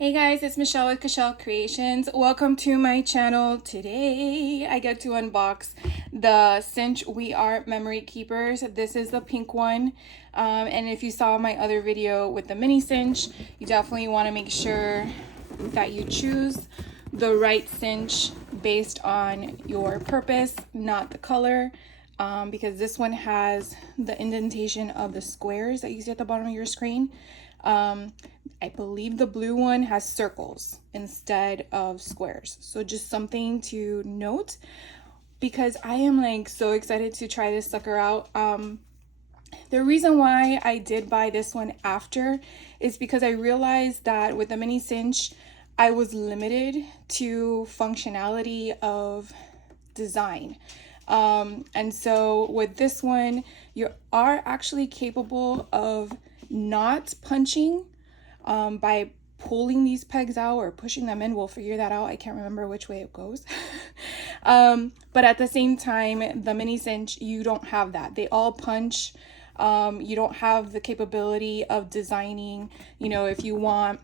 Hey guys, it's Michelle with Cashel Creations. Welcome to my channel. Today I get to unbox the Cinch We Are Memory Keepers. This is the pink one. And if you saw my other video with the mini cinch, you definitely want to make sure that you choose the right cinch based on your purpose, not the color. Because this one has the indentation of the squares that you see at the bottom of your screen. I believe the blue one has circles instead of squares. So just something to note, because I am like so excited to try this sucker out. The reason why I did buy this one after is because I realized that with the mini cinch, I was limited to functionality of design. And so with this one, you are actually capable of not punching by pulling these pegs out or pushing them in. We'll figure that out. I can't remember which way it goes. But at the same time, the mini cinch, you don't have that. They all punch. You don't have the capability of designing, you know, if you want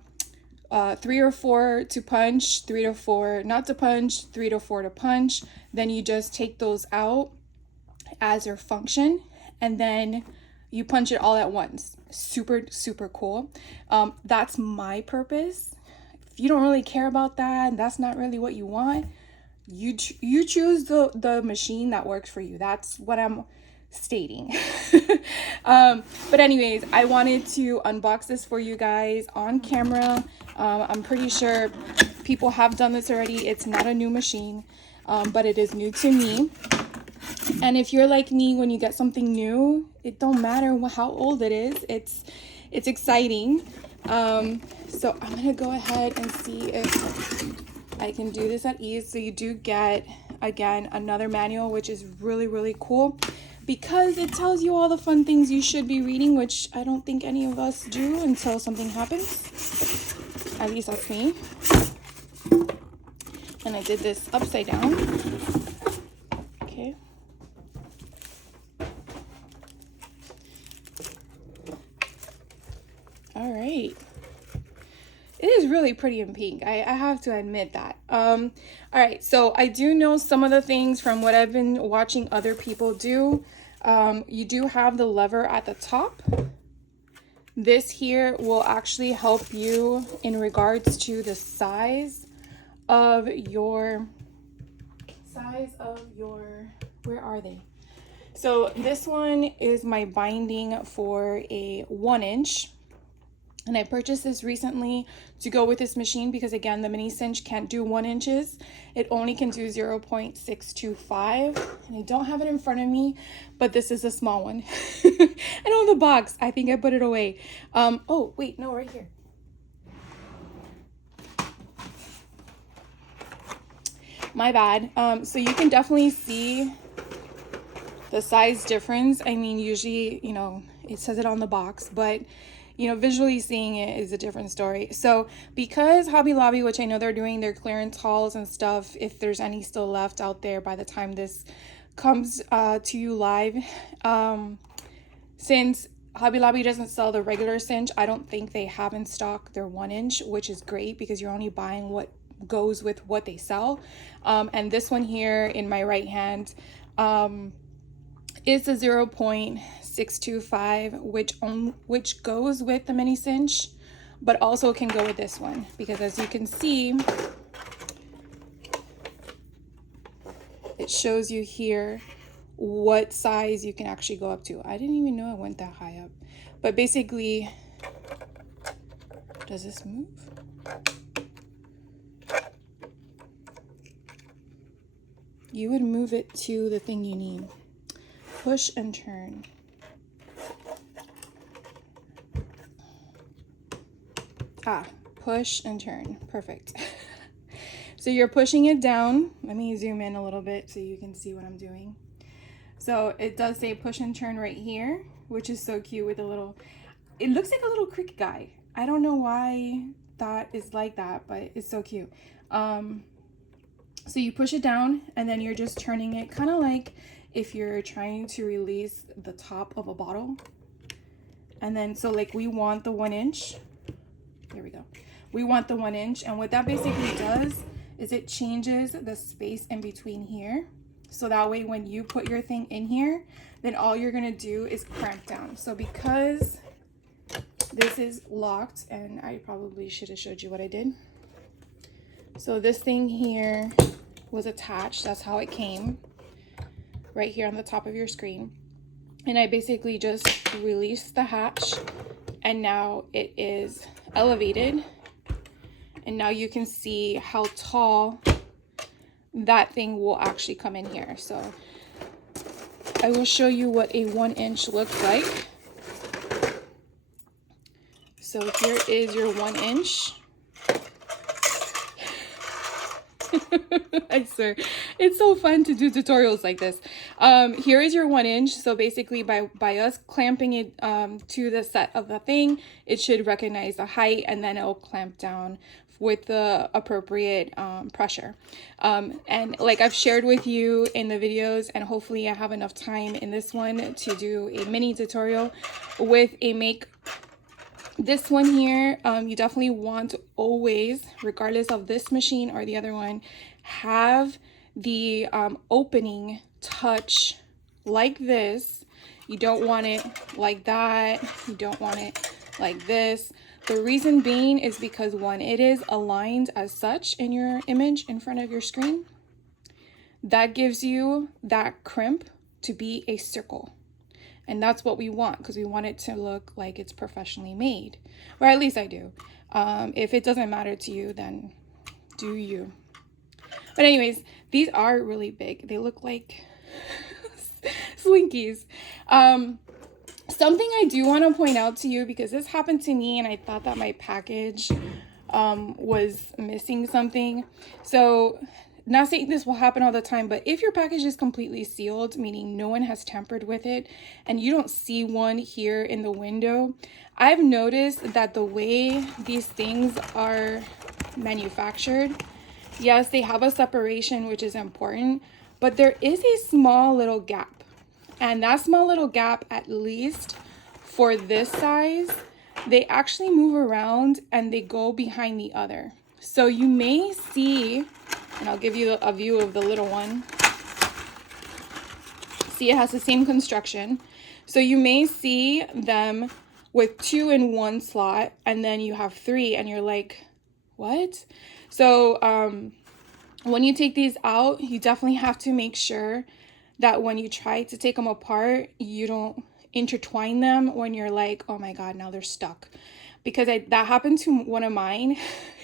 3 or 4 to punch, 3 to 4 not to punch, 3 to 4 to punch, then you just take those out as your function, and then you punch it all at once. Super cool. That's my purpose. If you don't really care about that and that's not really what you want, you choose the machine that works for you. That's what I'm stating. But anyways, I wanted to unbox this for you guys on camera. I'm pretty sure people have done this already. It's not a new machine, but it is new to me. And if you're like me, when you get something new, it don't matter how old it is. It's exciting. So I'm gonna go ahead and see if I can do this at ease. So you do get, again, another manual, which is really cool, because it tells you all the fun things you should be reading, which I don't think any of us do until something happens. At least that's me. And I did this upside down. Okay. All right. It is really pretty in pink. I have to admit that. All right, so I do know some of the things from what I've been watching other people do. You do have the lever at the top. This here will actually help you in regards to the size of your, where are they? So this one is my binding for a 1 inch. And I purchased this recently to go with this machine because, again, the mini cinch can't do 1 inches. It only can do 0.625. And I don't have it in front of me, but this is a small one. And on the box, I think I put it away. Oh, wait, no, right here. My bad. So you can definitely see the size difference. I mean, usually, you know, it says it on the box, but you know, visually seeing it is a different story. So because Hobby Lobby, which I know they're doing their clearance hauls and stuff, if there's any still left out there by the time this comes to you live, since Hobby Lobby doesn't sell the regular cinch, I don't think they have in stock their 1 inch, which is great because you're only buying what goes with what they sell. And this one here in my right hand is the 0.625, which goes with the mini cinch, but also can go with this one, because as you can see, it shows you here what size you can actually go up to. I didn't even know it went that high up. But basically, does this move? You would move it to the thing you need. Push and turn. Push and turn. Perfect. So you're pushing it down. Let me zoom in a little bit so you can see what I'm doing. So it does say push and turn right here, which is so cute with a little, it looks like a little cricket guy. I don't know why that is like that, but it's so cute. So you push it down and then you're just turning it, kind of like if you're trying to release the top of a bottle. And then, so like we want the 1 inch, there we go. we want the 1 inch. And what that basically does is it changes the space in between here. So that way when you put your thing in here, then all you're gonna do is clamp down. So because this is locked, and I probably should have showed you what I did. So this thing here was attached, that's how it came, right here on the top of your screen. And I basically just released the hatch, and now it is elevated. And now you can see how tall that thing will actually come in here. So I will show you what a 1 inch looks like. So here is your 1 inch. I swear, it's so fun to do tutorials like this. Here is your 1 inch. So basically by us clamping it to the set of the thing, it should recognize the height, and then it'll clamp down with the appropriate pressure. And like I've shared with you in the videos, and hopefully I have enough time in this one to do a mini tutorial with a make. This one here, you definitely want to always, regardless of this machine or the other one, have the opening touch like this. You don't want it like that. You don't want it like this. The reason being is because when it is aligned as such in your image in front of your screen, that gives you that crimp to be a circle. And that's what we want, because we want it to look like it's professionally made, or at least I do. If it doesn't matter to you, then do you. But anyways, these are really big. They look like slinkies. Something I do want to point out to you, because this happened to me and I thought that my package was missing something. So not saying this will happen all the time, but if your package is completely sealed, meaning no one has tampered with it, and you don't see one here in the window, I've noticed that the way these things are manufactured, yes, they have a separation, which is important, but there is a small little gap. And that small little gap, at least for this size, they actually move around and they go behind the other. So you may see, and I'll give you a view of the little one. See, it has the same construction. So you may see them with 2 in 1 slot, and then you have 3, and you're like, what? So when you take these out, you definitely have to make sure that when you try to take them apart, you don't intertwine them when you're like, oh my God, now they're stuck. Because that happened to one of mine.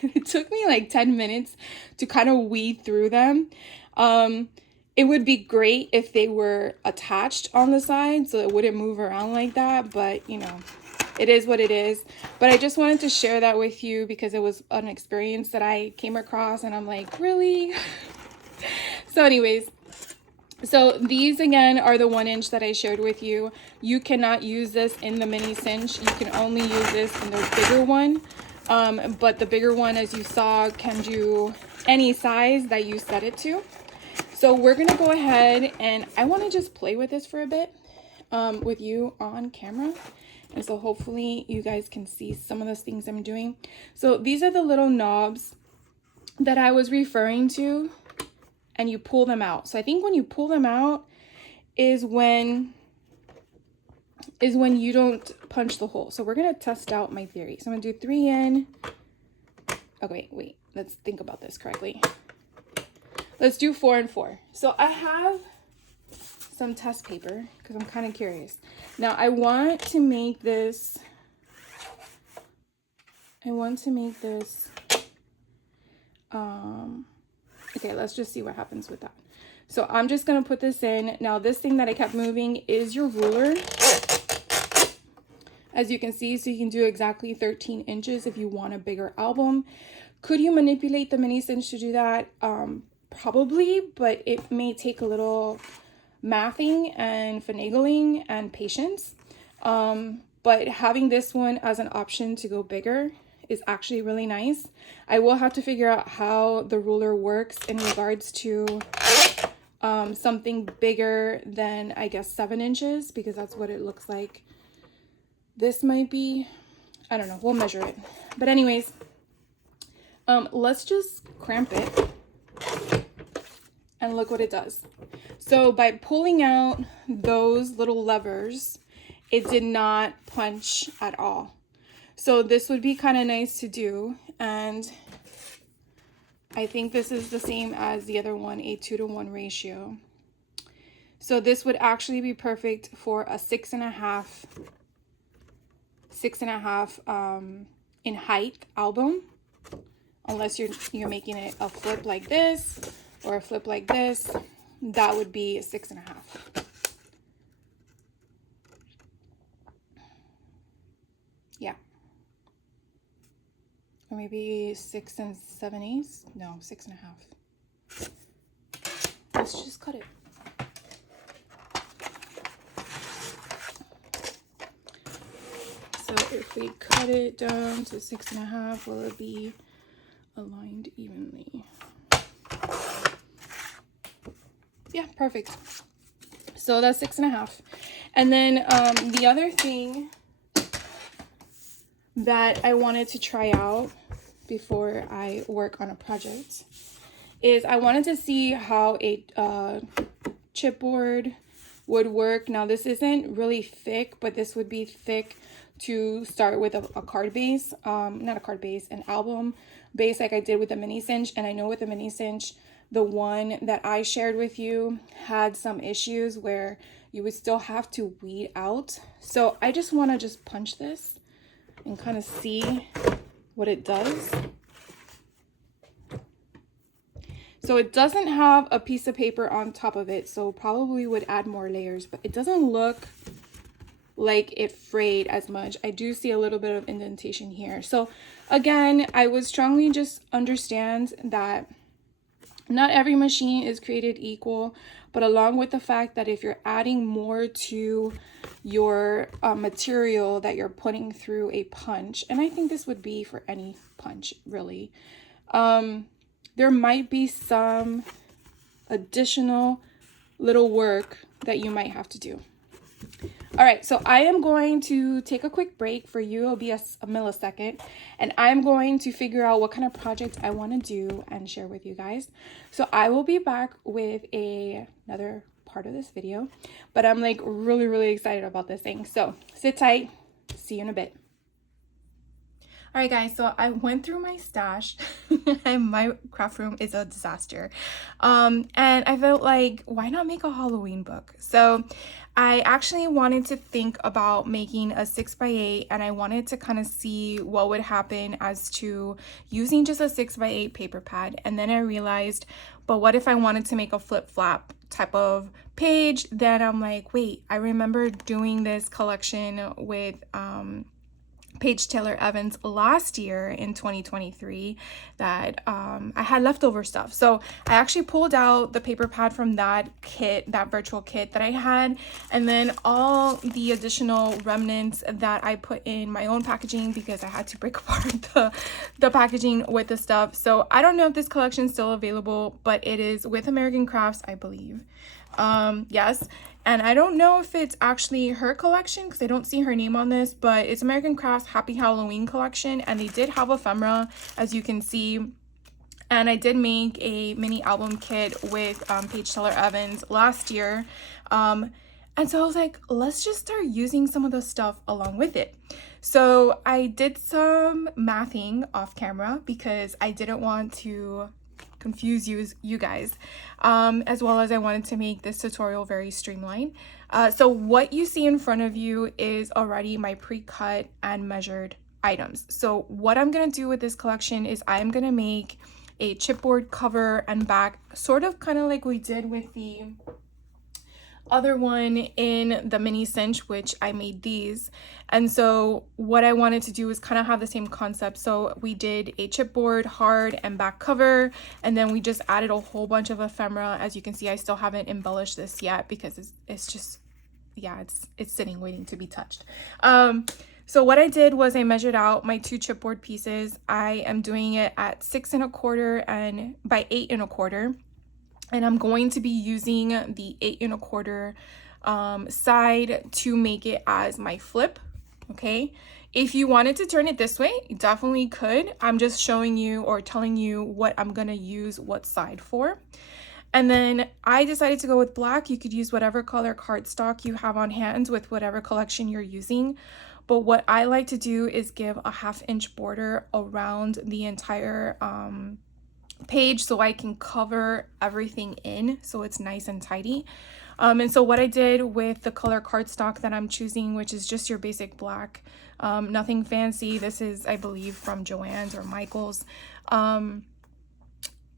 It took me like 10 minutes to kind of weed through them. It would be great if they were attached on the side so it wouldn't move around like that, but you know, it is what it is. But I just wanted to share that with you because it was an experience that I came across and I'm like, really? So anyways, so these again are the 1 inch that I shared with you. You cannot use this in the mini cinch. You can only use this in the bigger one. But the bigger one, as you saw, can do any size that you set it to. So we're gonna go ahead and I wanna just play with this for a bit with you on camera. And so hopefully you guys can see some of those things I'm doing. So these are the little knobs that I was referring to. And you pull them out. So I think when you pull them out is when you don't punch the hole. So we're gonna test out my theory. So I'm gonna do 3 in. Okay, wait, let's think about this correctly. Let's do 4 and 4. So I have some test paper because I'm kind of curious. Now I want to make this. Okay, let's just see what happens with that. So I'm just gonna put this in. Now this thing that I kept moving is your ruler. As you can see, so you can do exactly 13 inches if you want a bigger album. Could you manipulate the mini cinch to do that? Probably, but it may take a little mathing and finagling and patience. But having this one as an option to go bigger is actually really nice. I will have to figure out how the ruler works in regards to something bigger than, I guess, 7 inches, because that's what it looks like. This might be, I don't know, we'll measure it. But anyways, Let's just cramp it and look what it does. So by pulling out those little levers, it did not punch at all. So this would be kind of nice to do, and I think this is the same as the other one, a 2-to-1 ratio. So this would actually be perfect for a 6.5 in height album, unless you're making it a flip like this or a flip like this. That would be 6.5. Yeah. Or maybe 6 7/8. No, 6.5. Let's just cut it. So if we cut it down to 6.5, will it be aligned evenly? Yeah, perfect. So that's 6.5. And then the other thing that I wanted to try out before I work on a project is I wanted to see how a chipboard would work. Now this isn't really thick, but this would be thick to start with a card base, not a card base, an album base like I did with the mini cinch. And I know with the mini cinch, the one that I shared with you had some issues where you would still have to weed out. So I just want to just punch this and kind of see what it does. So it doesn't have a piece of paper on top of it, so probably would add more layers, but it doesn't look like it frayed as much. I do see a little bit of indentation here. So again, I would strongly just understand that not every machine is created equal, but along with the fact that if you're adding more to your material that you're putting through a punch, and I think this would be for any punch really, there might be some additional little work that you might have to do. All right, so I am going to take a quick break. For you, it'll be a millisecond, and I'm going to figure out what kind of project I want to do and share with you guys. So I will be back with another part of this video, but I'm like really excited about this thing. So sit tight, see you in a bit. All right, guys, so I went through my stash and my craft room is a disaster. And I felt like, why not make a Halloween book? So I actually wanted to think about making a 6x8, and I wanted to kind of see what would happen as to using just a 6x8 paper pad. And then I realized, but what if I wanted to make a flip flap type of page? Then I'm like, wait, I remember doing this collection with, Paige Taylor Evans last year in 2023 that I had leftover stuff. So I actually pulled out the paper pad from that kit, that virtual kit that I had, and then all the additional remnants that I put in my own packaging because I had to break apart the packaging with the stuff. So I don't know if this collection is still available, but it is with American Crafts, I believe. Yes. And I don't know if it's actually her collection because I don't see her name on this, but it's American Crafts Happy Halloween collection, and they did have ephemera, as you can see. And I did make a mini album kit with Paige Taylor Evans last year. And so I was like, let's just start using some of the stuff along with it. So I did some mathing off camera because I didn't want to confuse you guys, as well as I wanted to make this tutorial very streamlined. So what you see in front of you is already my pre-cut and measured items. So what I'm gonna do with this collection is I'm gonna make a chipboard cover and back, sort of kind of like we did with the other one in the mini cinch, which I made these. And so what I wanted to do was kind of have the same concept. So we did a chipboard hard and back cover, and then we just added a whole bunch of ephemera. As you can see, I still haven't embellished this yet because it's just, yeah, it's sitting waiting to be touched. So what I did was I measured out my 2 chipboard pieces. I am doing it at 6 1/4 and by 8 1/4. And I'm going to be using the 8 1/4 side to make it as my flip, okay? If you wanted to turn it this way, you definitely could. I'm just showing you or telling you what I'm gonna use what side for. And then I decided to go with black. You could use whatever color cardstock you have on hand with whatever collection you're using. But what I like to do is give a 1/2 inch border around the entire page so I can cover everything in so it's nice and tidy. And so what I did with the color cardstock that I'm choosing, which is just your basic black, nothing fancy. This is, I believe, from Joann's or Michael's.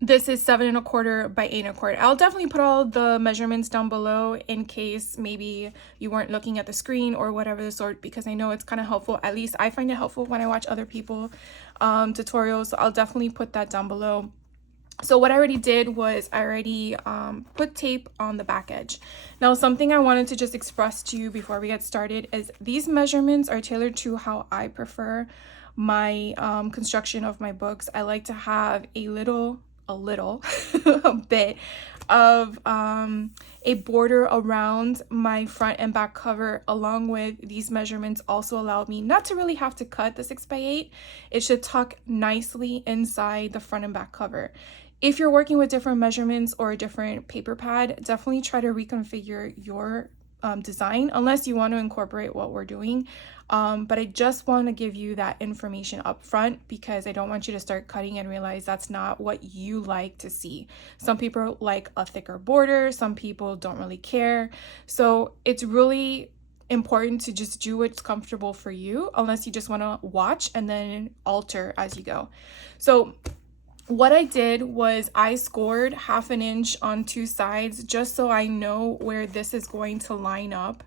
This is 7 1/4 by 8 1/4. I'll definitely put all the measurements down below in case maybe you weren't looking at the screen or whatever the sort, because I know it's kind of helpful. At least I find it helpful when I watch other people tutorials. So I'll definitely put that down below. So what I already did was I already put tape on the back edge. Now, something I wanted to just express to you before we get started is these measurements are tailored to how I prefer my construction of my books. I like to have a little a bit of a border around my front and back cover. Along with these measurements also allowed me not to really have to cut the 6 by 8. It should tuck nicely inside the front and back cover. If you're working with different measurements or a different paper pad, definitely try to reconfigure your design unless you want to incorporate what we're doing. But I just want to give you that information up front because I don't want you to start cutting and realize that's not what you like to see. Some people like a thicker border, some people don't really care. So it's really important to just do what's comfortable for you, unless you just want to watch and then alter as you go. So what I did was I scored 1/2 inch on 2 sides just so I know where this is going to line up.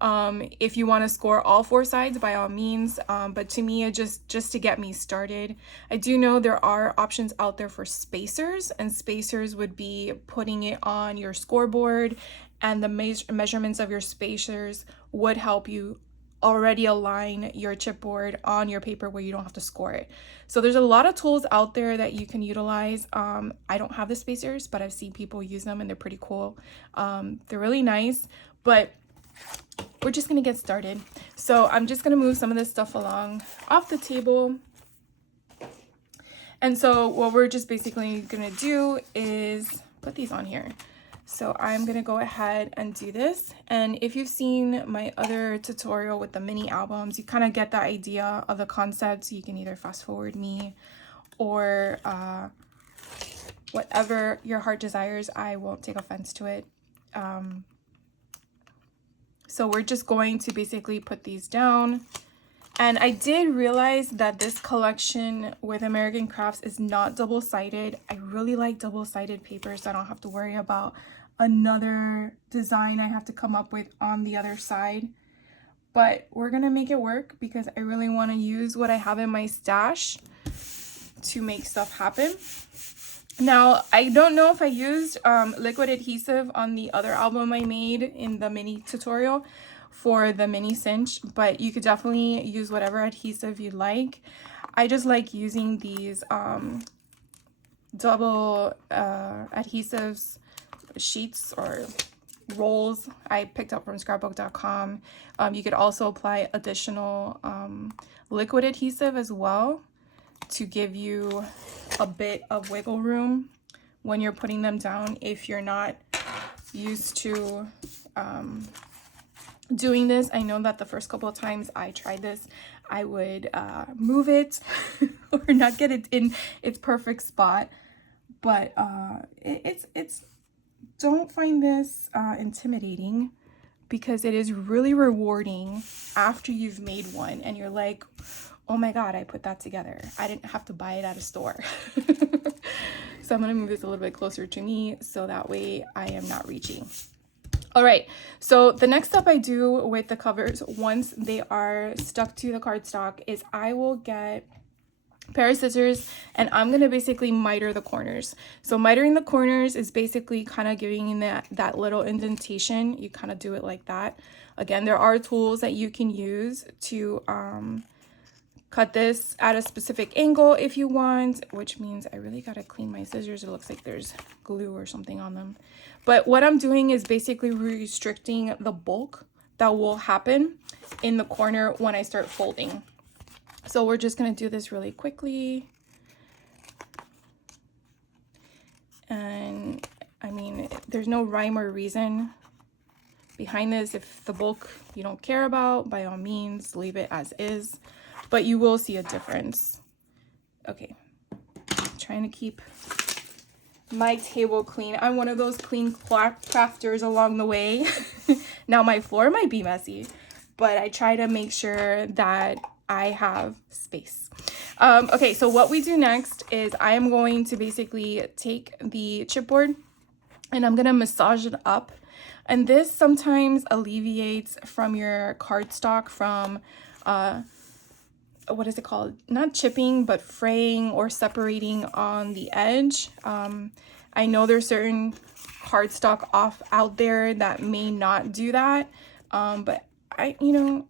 If you want to score all 4 sides, by all means, but to me, just to get me started. I do know there are options out there for spacers, and spacers would be putting it on your scoreboard, and the measurements of your spacers would help you already align your chipboard on your paper where you don't have to score it. So there's a lot of tools out there that you can utilize. I don't have the spacers, but I've seen people use them and they're pretty cool. They're really nice, but we're just gonna get started. So I'm just gonna move some of this stuff along off the table. And so what we're just basically gonna do is put these on here. So I'm gonna go ahead and do this. And if you've seen my other tutorial with the mini albums, you kind of get the idea of the concept. So you can either fast forward me or whatever your heart desires. I won't take offense to it. So we're just going to basically put these down. And I did realize that this collection with American Crafts is not double-sided. I really like double-sided paper, so I don't have to worry about another design I have to come up with on the other side. But we're gonna make it work because I really want to use what I have in my stash to make stuff happen. Now, I don't know if I used liquid adhesive on the other album I made in the mini tutorial for the mini cinch, but you could definitely use whatever adhesive you like. I just like using these double adhesives sheets or rolls I picked up from scrapbook.com. You could also apply additional liquid adhesive as well to give you a bit of wiggle room when you're putting them down if you're not used to doing this. I know that the first couple of times I tried this, I would move it or not get it in its perfect spot, but it's don't find this intimidating, because it is really rewarding after you've made one and you're like, oh my god, I put that together. I didn't have to buy it at a store. So I'm gonna move this a little bit closer to me so that way I am not reaching. All right, so the next step I do with the covers once they are stuck to the cardstock is I will get a pair of scissors and I'm gonna basically miter the corners. So mitering the corners is basically kind of giving that little indentation. You kind of do it like that. Again, there are tools that you can use to cut this at a specific angle if you want, which means I really gotta clean my scissors. It looks like there's glue or something on them. But what I'm doing is basically restricting the bulk that will happen in the corner when I start folding. So we're just going to do this really quickly. And I mean, there's no rhyme or reason behind this. If the bulk you don't care about, by all means, leave it as is, but you will see a difference. Okay, I'm trying to keep my table clean. I'm one of those clean crafters along the way. Now my floor might be messy, but I try to make sure that I have space. Okay, so what we do next is I am going to basically take the chipboard and I'm gonna massage it up. And this sometimes alleviates from your cardstock from, what is it called? Not chipping, but fraying or separating on the edge. I know there's certain cardstock out there that may not do that, but I don't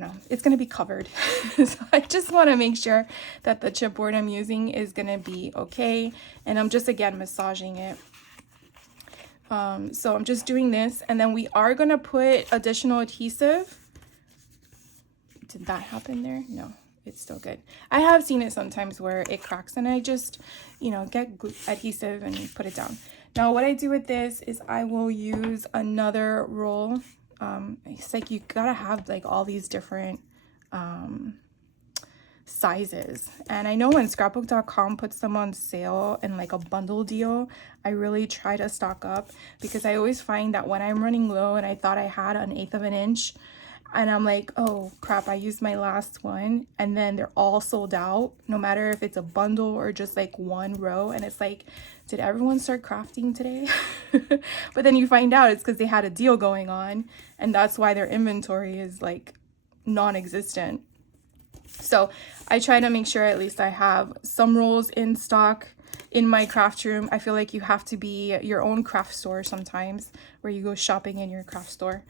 know. It's going to be covered. So I just want to make sure that the chipboard I'm using is going to be okay. And I'm just, again, massaging it. So I'm just doing this. And then we are going to put additional adhesive. Did that happen there? No, it's still good. I have seen it sometimes where it cracks and I just, get adhesive and put it down. Now what I do with this is I will use another roll. It's like you gotta have like all these different sizes. And I know when scrapbook.com puts them on sale in like a bundle deal, I really try to stock up because I always find that when I'm running low and I thought I had 1/8 of an inch, and I'm like, oh crap, I used my last one, and then they're all sold out, no matter if it's a bundle or just like one row. And it's like, did everyone start crafting today? But then you find out it's because they had a deal going on, and that's why their inventory is like non-existent. So I try to make sure at least I have some rolls in stock in my craft room. I feel like you have to be your own craft store sometimes, where you go shopping in your craft store,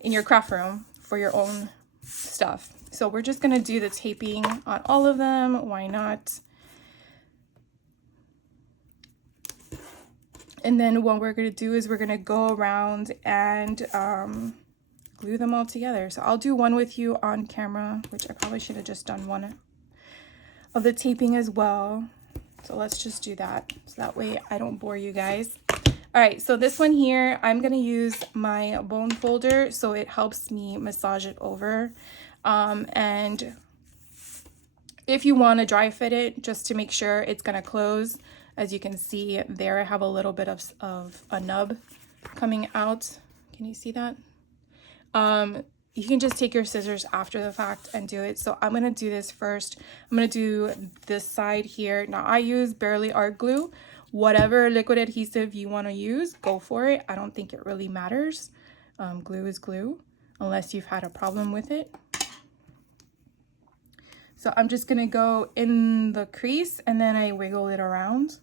in your craft room, for your own stuff. So we're just gonna do the taping on all of them. Why not? And then what we're gonna do is we're gonna go around and glue them all together. So I'll do one with you on camera, which I probably should have just done one of the taping as well. So let's just do that, so that way I don't bore you guys. All right, so this one here, I'm gonna use my bone folder so it helps me massage it over. And if you wanna dry fit it, just to make sure it's gonna close, as you can see there, I have a little bit of a nub coming out. Can you see that? You can just take your scissors after the fact and do it. So I'm gonna do this first. I'm gonna do this side here. Now I use Barely Art Glue. Whatever liquid adhesive you want to use, go for it. I don't think it really matters. Glue is glue, unless you've had a problem with it. So I'm just gonna go in the crease and then I wiggle it around.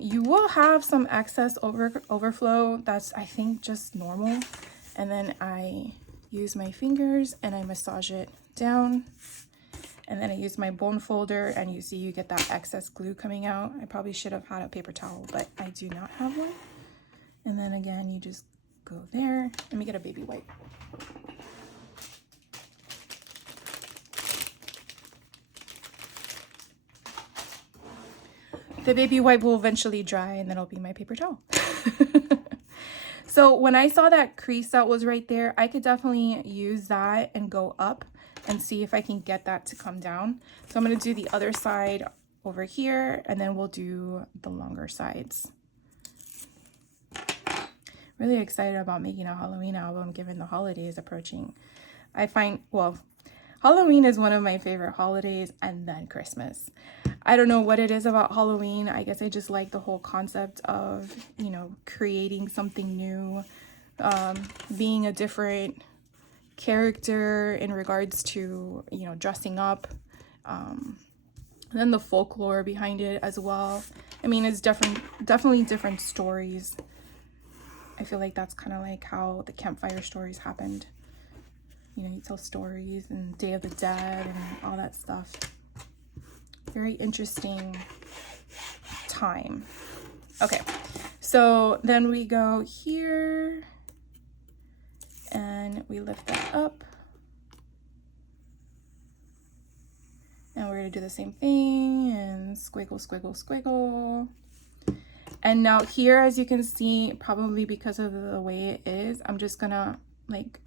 You will have some excess overflow. That's, I think, just normal. And then I use my fingers and I massage it down. And then I use my bone folder and you see you get that excess glue coming out. I probably should have had a paper towel, but I do not have one. And then again, you just go there. Let me get a baby wipe. The baby wipe will eventually dry and then it'll be my paper towel. So when I saw that crease that was right there, I could definitely use that and go up and see if I can get that to come down. So I'm gonna do the other side over here and then we'll do the longer sides. Really excited about making a Halloween album given the holidays approaching. I find, well, Halloween is one of my favorite holidays, and then Christmas. I don't know what it is about Halloween. I guess I just like the whole concept of, creating something new, being a different character in regards to, dressing up, and then the folklore behind it as well. I mean, it's definitely different stories. I feel like that's kind of like how the campfire stories happened. You tell stories and Day of the Dead and all that stuff. Very interesting time. Okay, so then we go here and we lift that up. going to do the same thing and squiggle, squiggle, squiggle. And now here, as you can see, probably because of the way it is, I'm just gonna like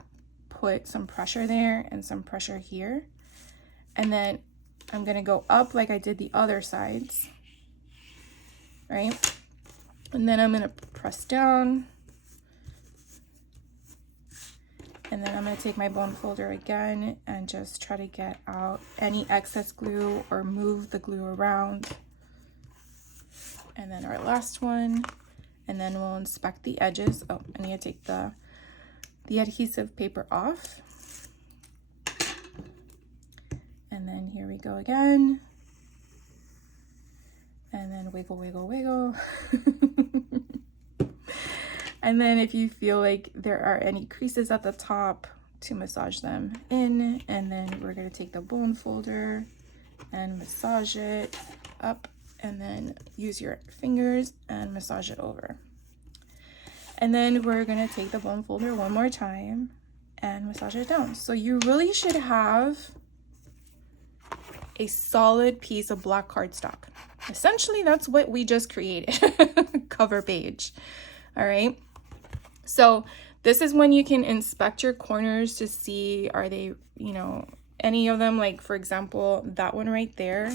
put some pressure there and some pressure here. And then I'm gonna go up like I did the other sides, right? And then I'm gonna press down. And then I'm gonna take my bone folder again and just try to get out any excess glue or move the glue around. And then our last one, and then we'll inspect the edges. Oh, I need to take the adhesive paper off. And then here we go again. And then wiggle, wiggle, wiggle. And then if you feel like there are any creases at the top, to massage them in. And then we're gonna take the bone folder and massage it up, and then use your fingers and massage it over. And then we're gonna take the bone folder one more time and massage it down. So you really should have a solid piece of black cardstock. Essentially, that's what we just created, cover page. All right. So this is when you can inspect your corners to see, are they, you know, any of them, like for example, that one right there.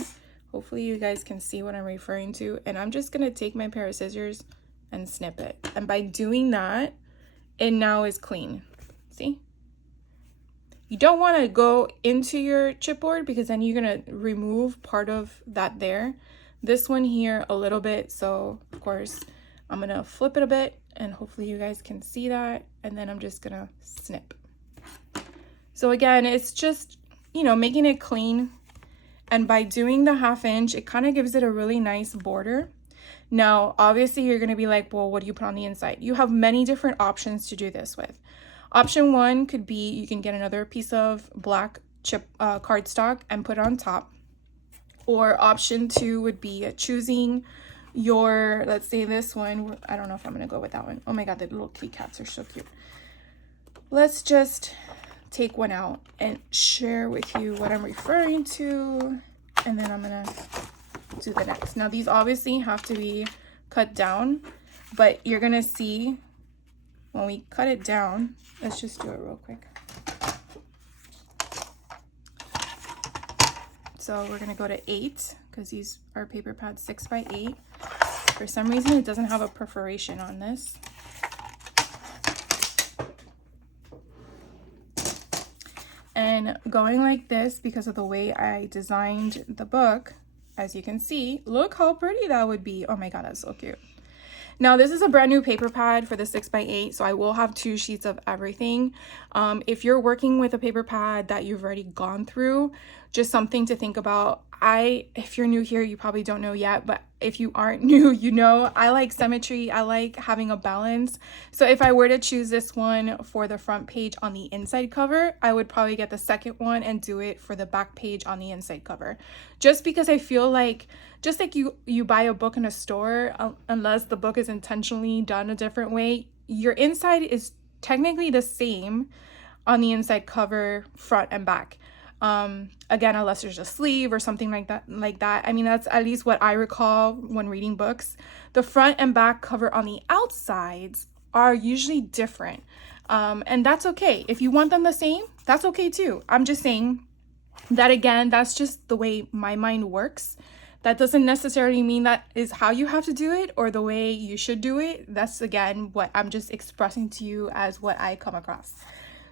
Hopefully you guys can see what I'm referring to. And I'm just gonna take my pair of scissors and snip it. And by doing that, it now is clean. See? You don't wanna go into your chipboard because then you're gonna remove part of that there. This one here a little bit. So of course, I'm gonna flip it a bit and hopefully you guys can see that. And then I'm just gonna snip. So again, it's just, you know, making it clean. And by doing the 1/2 inch, it kind of gives it a really nice border. Now, obviously you're gonna be like, well, what do you put on the inside? You have many different options to do this with. Option 1 could be, you can get another piece of black cardstock and put it on top. Or option 2 would be choosing your, let's say this one, I don't know if I'm gonna go with that one. Oh my God, the little kitty cats are so cute. Let's just take one out and share with you what I'm referring to, and then I'm gonna do the next. Now these obviously have to be cut down, but you're gonna see when we cut it down, let's just do it real quick. So we're gonna go to 8 because these are paper pads 6 by 8. For some reason it doesn't have a perforation on this. And going like this, because of the way I designed the book, as you can see, look how pretty that would be. Oh my God, that's so cute. Now this is a brand new paper pad for the 6 by 8, so I will have 2 sheets of everything. If you're working with a paper pad that you've already gone through, just something to think about. If you're new here, you probably don't know yet, but if you aren't new, you know, I like symmetry. I like having a balance. So if I were to choose this one for the front page on the inside cover, I would probably get the second one and do it for the back page on the inside cover. Just because I feel like, just like you buy a book in a store, unless the book is intentionally done a different way, your inside is technically the same on the inside cover, front and back. Again, unless there's a sleeve or something like that. I mean, that's at least what I recall when reading books. The front and back cover on the outsides are usually different. And that's okay. If you want them the same, that's okay too. I'm just saying that, again, that's just the way my mind works. That doesn't necessarily mean that is how you have to do it or the way you should do it. That's, again, what I'm just expressing to you as what I come across.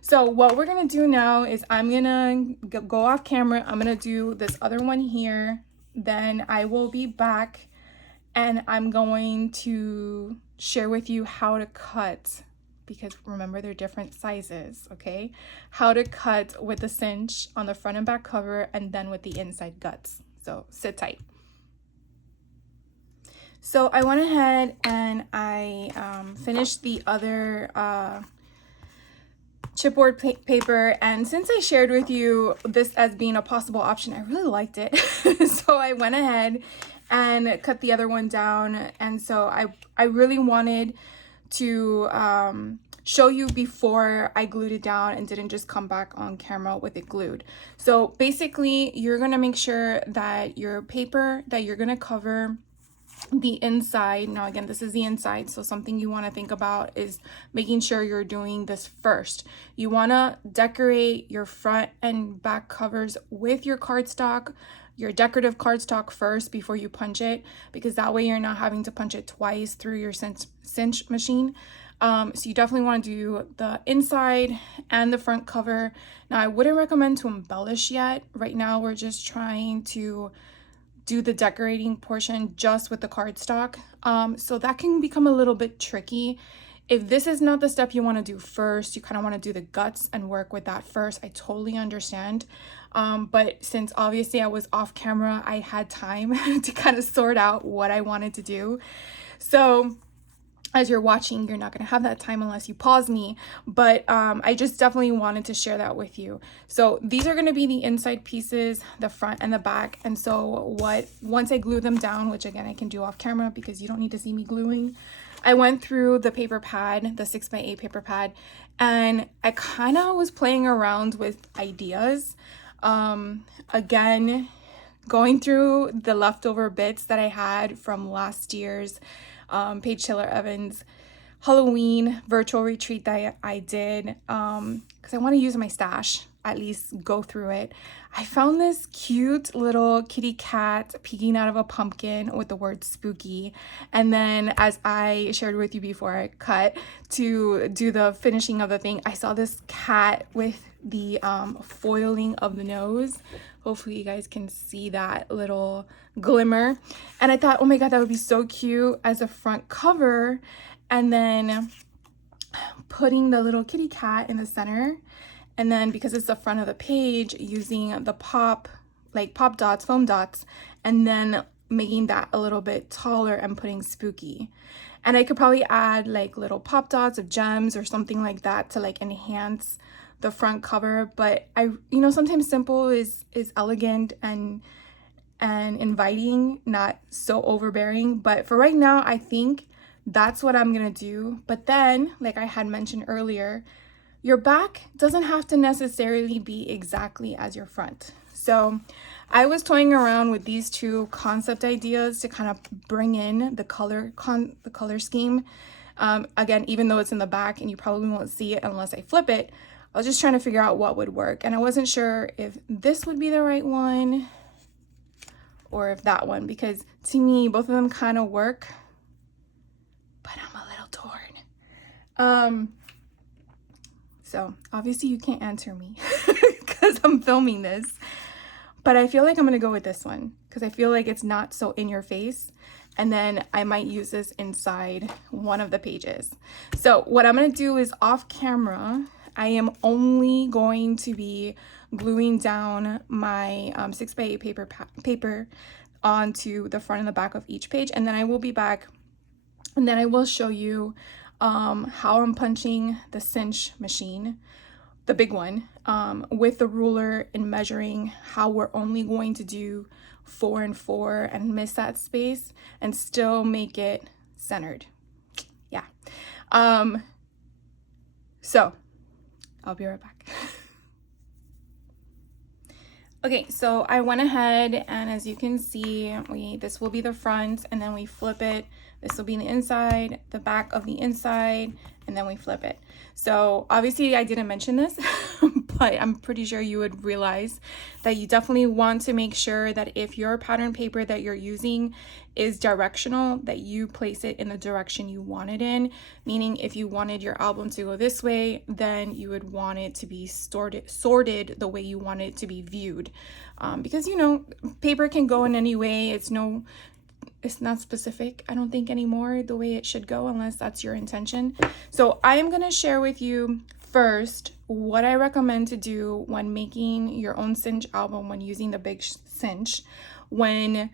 So what we're gonna do now is I'm gonna go off camera. I'm gonna do this other one here. Then I will be back and I'm going to share with you how to cut, because remember they're different sizes, okay? How to cut with the cinch on the front and back cover and then with the inside guts. So sit tight. So I went ahead and I finished the other chipboard paper, and since I shared with you this as being a possible option, I really liked it. So I went ahead and cut the other one down, and so I really wanted to show you before I glued it down and didn't just come back on camera with it glued. So basically, you're gonna make sure that your paper that you're gonna cover the inside, now again, this is the inside, so something you want to think about is making sure you're doing this first. You want to decorate your front and back covers with your cardstock, your decorative cardstock first before you punch it, because that way you're not having to punch it twice through your cinch machine. So you definitely want to do the inside and the front cover. Now, I wouldn't recommend to embellish yet. Right now, we're just trying to do the decorating portion just with the cardstock. So that can become a little bit tricky. If this is not the step you want to do first, you kind of want to do the guts and work with that first. I totally understand. But since obviously I was off camera, I had time to kind of sort out what I wanted to do. So as you're watching, you're not going to have that time unless you pause me, but I just definitely wanted to share that with you. So these are going to be the inside pieces, the front and the back. And so once I glue them down, which again I can do off camera because you don't need to see me gluing, I went through the paper pad, the 6x8 paper pad, and I kind of was playing around with ideas. Again, going through the leftover bits that I had from last year's Paige Taylor Evans Halloween virtual retreat that I did, because I want to use my stash, at least go through it. I found this cute little kitty cat peeking out of a pumpkin with the word spooky. And then, as I shared with you before I cut to do the finishing of the thing, I saw this cat with the foiling of the nose. Hopefully you guys can see that little glimmer. And I thought, oh my God, that would be so cute as a front cover. And then putting the little kitty cat in the center. And then because it's the front of the page, using the pop dots, foam dots, and then making that a little bit taller and putting spooky. And I could probably add like little pop dots of gems or something like that to like enhance the front cover. But sometimes simple is elegant and inviting, not so overbearing. But for right now, I think that's what I'm gonna do. But then, like I had mentioned earlier, your back doesn't have to necessarily be exactly as your front. So I was toying around with these two concept ideas to kind of bring in the color scheme. Again, even though it's in the back and you probably won't see it unless I flip it, I was just trying to figure out what would work. And I wasn't sure if this would be the right one or if that one, because to me, both of them kind of work, but I'm a little torn. So obviously you can't answer me because I'm filming this, but I feel like I'm going to go with this one because I feel like it's not so in your face. And then I might use this inside one of the pages. So what I'm going to do is off camera, I am only going to be gluing down my 6x8 paper onto the front and the back of each page. And then I will be back and then I will show you how I'm punching the cinch machine, the big one, with the ruler and measuring how we're only going to do 4 and 4 and miss that space and still make it centered. Yeah. So I'll be right back. Okay, so I went ahead and as you can see, this will be the front and then we flip it. This will be the inside, the back of the inside, and then we flip it. So obviously I didn't mention this, but I'm pretty sure you would realize that you definitely want to make sure that if your pattern paper that you're using is directional, that you place it in the direction you want it in. Meaning if you wanted your album to go this way, then you would want it to be sorted the way you want it to be viewed. Because paper can go in any way. It's not specific, I don't think, anymore the way it should go unless that's your intention. So I am going to share with you first what I recommend to do when making your own cinch album, when using the big cinch, when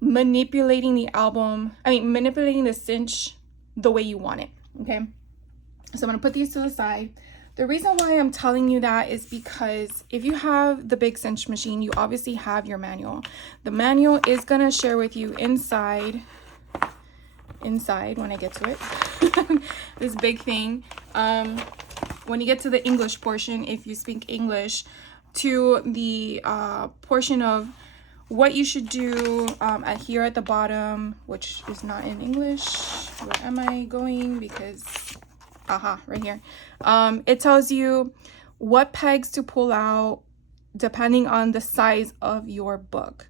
manipulating the cinch the way you want it. Okay, so I'm going to put these to the side. The reason why I'm telling you that is because if you have the big cinch machine, you obviously have your manual. The manual is going to share with you inside inside when I get to it. This big thing. When you get to the English portion, if you speak English, to the portion of what you should do at here at the bottom, which is not in English. Where am I going? Because, right here. It tells you what pegs to pull out depending on the size of your book.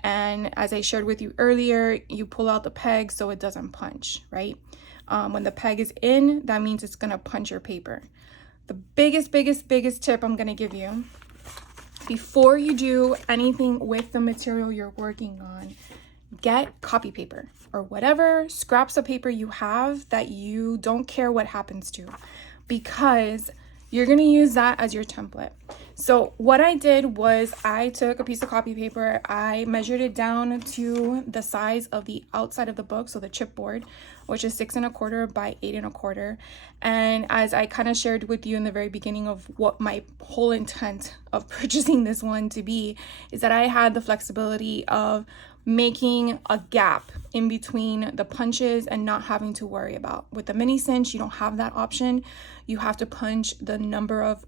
And as I shared with you earlier, you pull out the peg so it doesn't punch, right? When the peg is in, that means it's gonna punch your paper. The biggest tip I'm gonna give you, before you do anything with the material you're working on, get copy paper or whatever scraps of paper you have that you don't care what happens to, because you're going to use that as your template. So what I did was I took a piece of copy paper, I measured it down to the size of the outside of the book, so the chipboard, which is 6 1/4 by 8 1/4. And as I kind of shared with you in the very beginning of what my whole intent of purchasing this one to be, is that I had the flexibility of making a gap in between the punches and not having to worry about. With the mini cinch, you don't have that option. You have to punch the number of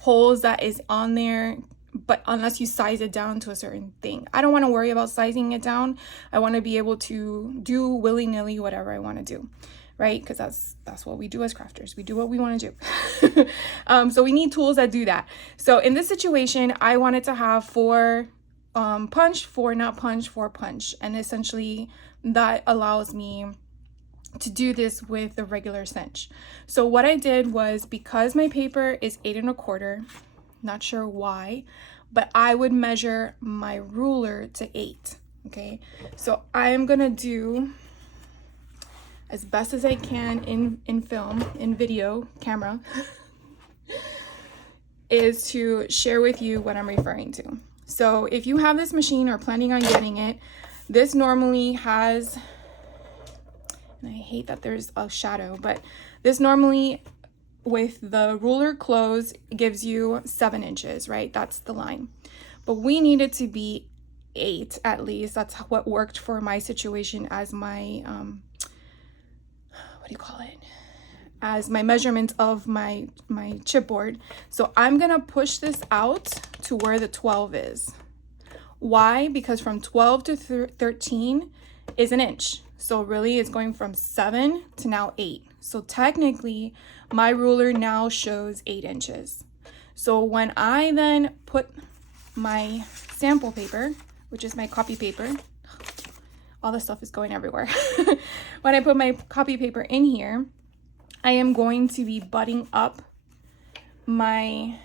holes that is on there, but unless you size it down to a certain thing. I don't want to worry about sizing it down. I want to be able to do willy-nilly whatever I want to do, right? Because that's what we do as crafters. We do what we want to do. So we need tools that do that. So in this situation, I wanted to have 4 punch, 4 not punch, 4 punch, and essentially that allows me to do this with the regular cinch. So what I did was, because my paper is 8 1/4, not sure why, but I would measure my ruler to 8. Okay, so I am gonna do as best as I can in film, in video camera, is to share with you what I'm referring to. So if you have this machine or planning on getting it, this normally has, and I hate that there's a shadow, but this normally, with the ruler closed, gives you 7 inches, right? That's the line. But we need it to be 8 at least. That's what worked for my situation as my, what do you call it? As my measurement of my chipboard. So I'm gonna push this out to where the 12 is. Why? Because from 12 to 13 is an inch. So really it's going from 7 to now 8. So technically my ruler now shows 8 inches. So when I then put my sample paper, which is my copy paper, all the stuff is going everywhere. When I put my copy paper in here, I am going to be butting up my,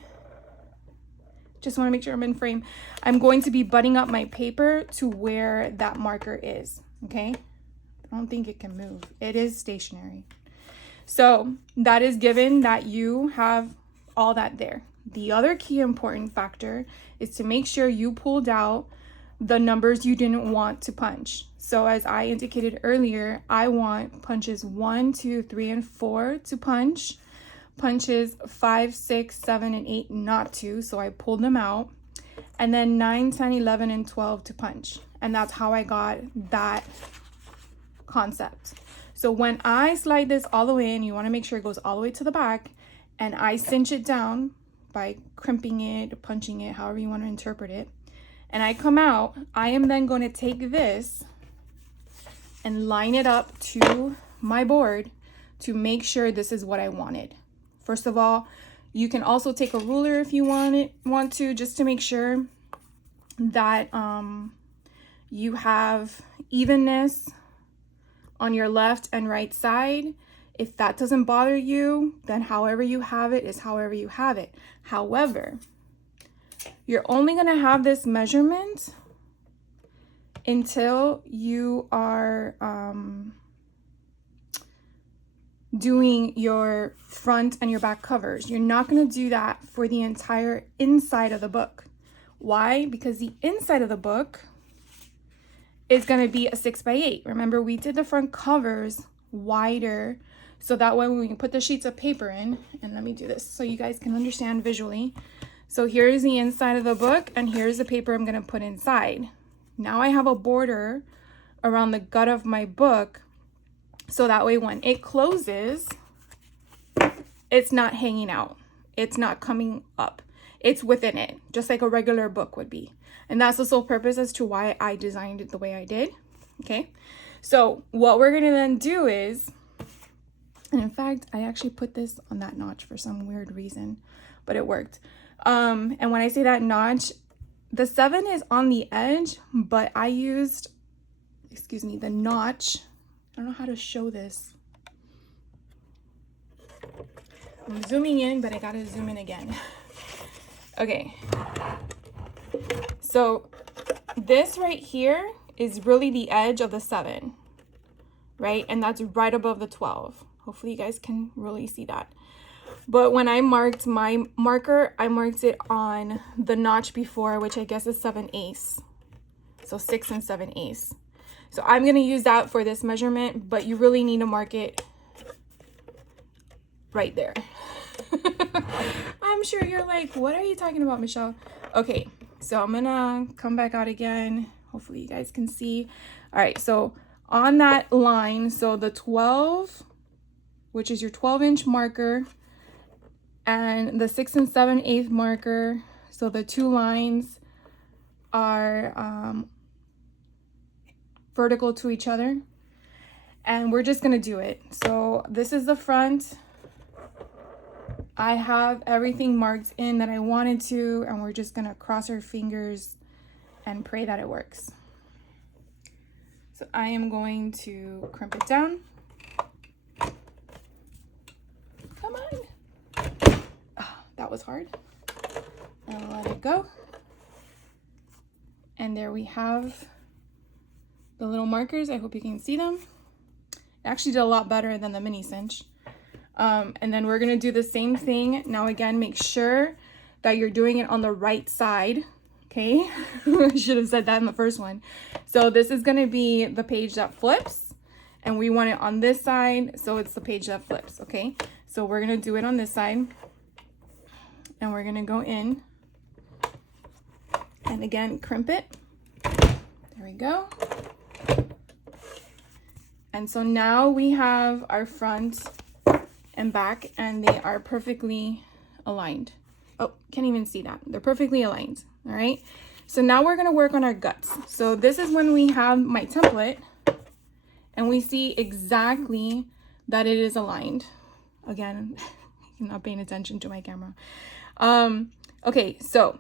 just want to make sure I'm in frame. I'm going to be butting up my paper to where that marker is, okay? I don't think it can move. It is stationary. So that is given that you have all that there. The other key important factor is to make sure you pulled out the numbers you didn't want to punch. So as I indicated earlier, I want punches 1, 2, 3, and 4 to punch. Punches 5, 6, 7, and 8 not to, so I pulled them out. And then 9, 10, 11, and 12 to punch. And that's how I got that concept. So when I slide this all the way in, you want to make sure it goes all the way to the back, and I cinch it down by crimping it, punching it, however you want to interpret it, and I come out, I am then going to take this and line it up to my board to make sure this is what I wanted. First of all, you can also take a ruler if you want to, just to make sure that you have evenness on your left and right side. If that doesn't bother you, then however you have it is however you have it. However, you're only going to have this measurement until you are doing your front and your back covers. You're not going to do that for the entire inside of the book. Why? Because the inside of the book is going to be a 6 by 8. Remember, we did the front covers wider, so that way we can put the sheets of paper in. And let me do this so you guys can understand visually. So here's the inside of the book, and here's the paper I'm going to put inside. Now I have a border around the gut of my book, so that way when it closes, it's not hanging out. It's not coming up. It's within it, just like a regular book would be. And that's the sole purpose as to why I designed it the way I did. Okay, so what we're gonna then do is, and in fact, I actually put this on that notch for some weird reason, but it worked. And when I say that notch, the 7 is on the edge, but I used, excuse me, the notch. I don't know how to show this. I'm zooming in, but I gotta zoom in again. Okay. So this right here is really the edge of the 7, right? And that's right above the 12. Hopefully you guys can really see that. But when I marked my marker, I marked it on the notch before, which I guess is 7/8. So 6 and 7/8. So I'm going to use that for this measurement, but you really need to mark it right there. I'm sure you're like, what are you talking about, Michelle? Okay, so I'm going to come back out again. Hopefully you guys can see. All right, so on that line, so the 12, which is your 12-inch marker, and the 6 and 7/8 marker, so the 2 lines are vertical to each other, and we're just gonna do it. So this is the front. I have everything marked in that I wanted to, and we're just gonna cross our fingers and pray that it works. So I am going to crimp it down. Come on. Oh, that was hard. And let it go. And there we have the little markers. I hope you can see them. It actually did a lot better than the mini cinch. And then we're gonna do the same thing. Now again, make sure that you're doing it on the right side, okay? I should have said that in the first one. So this is gonna be the page that flips, and we want it on this side, so it's the page that flips, okay? So we're gonna do it on this side, and we're gonna go in, and again, crimp it. There we go. And so now we have our front and back, and they are perfectly aligned. Oh, can't even see that. They're perfectly aligned, all right? So now we're gonna work on our guts. So this is when we have my template, and we see exactly that it is aligned. Again, I'm not paying attention to my camera. Okay, so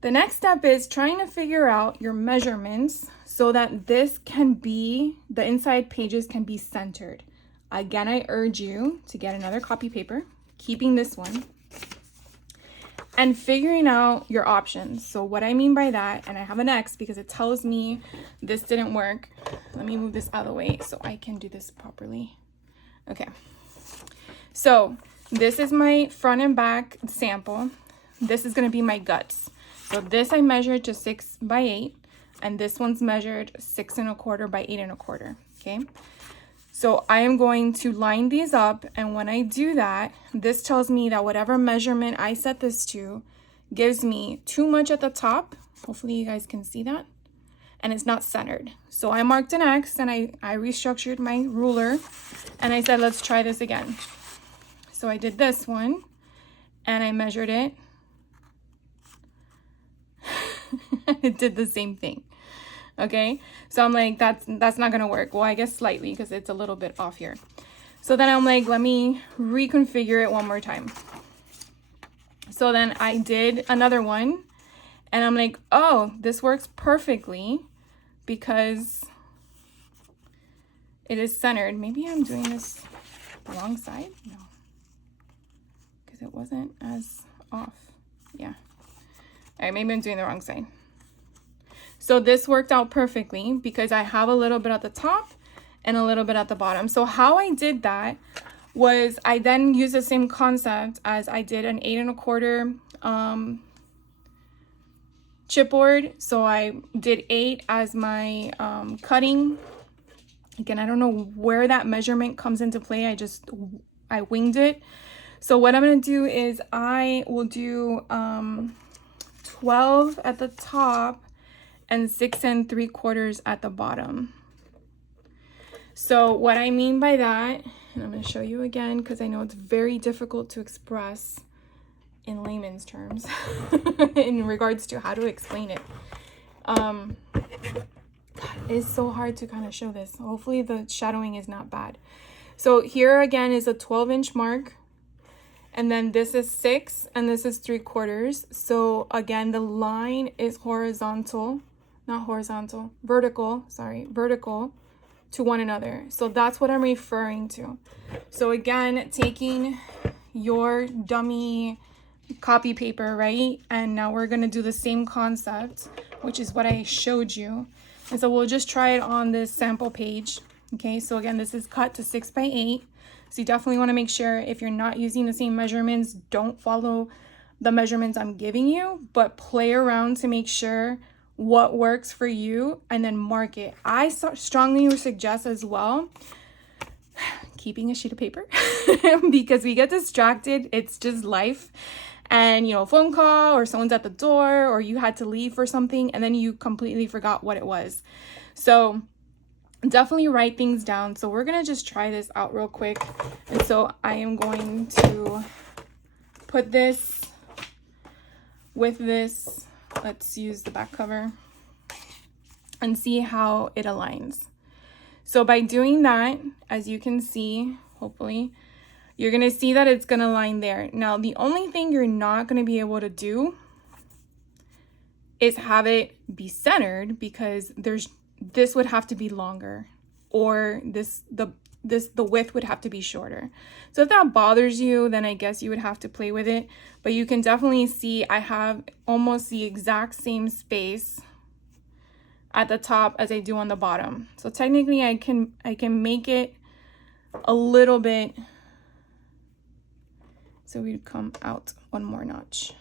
the next step is trying to figure out your measurements so that this can be, the inside pages can be centered. Again, I urge you to get another copy paper, keeping this one, and figuring out your options. So what I mean by that, and I have an X because it tells me this didn't work. Let me move this out of the way so I can do this properly. Okay. So this is my front and back sample. This is going to be my guts. So this I measured to 6 by 8, and this one's measured 6 1/4 by 8 1/4. Okay. So I am going to line these up, and when I do that, this tells me that whatever measurement I set this to gives me too much at the top. Hopefully you guys can see that. And it's not centered. So I marked an X, and I restructured my ruler, and I said, let's try this again. So I did this one, and I measured it. It did the same thing. Okay, so I'm like, that's not gonna work. Well, I guess slightly, because it's a little bit off here. So then I'm like, let me reconfigure it one more time. So then I did another one, and I'm like, oh, this works perfectly because it is centered. Maybe I'm doing this the wrong side. No, because it wasn't as off. Yeah. All right, maybe I'm doing the wrong side. So this worked out perfectly because I have a little bit at the top and a little bit at the bottom. So how I did that was I then used the same concept as I did an 8 1/4 chipboard. So I did 8 as my cutting. Again, I don't know where that measurement comes into play. I winged it. So what I'm gonna do is I will do 12 at the top and 6 3/4 at the bottom. So what I mean by that, and I'm going to show you again because I know it's very difficult to express in layman's terms in regards to how to explain it. God, it's so hard to kind of show this. Hopefully the shadowing is not bad. So here again is a 12-inch mark, and then this is 6 and this is 3/4. So again, the line is horizontal, not horizontal, vertical, sorry, vertical to one another. So that's what I'm referring to. So again, taking your dummy copy paper, right? And now we're gonna do the same concept, which is what I showed you. And so we'll just try it on this sample page. Okay, so again, this is cut to 6 by 8. So you definitely want to make sure if you're not using the same measurements, don't follow the measurements I'm giving you, but play around to make sure what works for you and then mark it. I strongly would suggest as well keeping a sheet of paper because we get distracted. It's just life. And, you know, a phone call or someone's at the door or you had to leave for something and then you completely forgot what it was. So definitely write things down. So we're going to just try this out real quick. And so I am going to put this with this. Let's use the back cover and see how it aligns. So by doing that, as you can see, hopefully, you're going to see that it's going to line there. Now, the only thing you're not going to be able to do is have it be centered because this would have to be longer, or the width would have to be shorter. So if that bothers you, then I guess you would have to play with it. But you can definitely see I have almost the exact same space at the top as I do on the bottom. So technically I can make it a little bit so we'd come out one more notch.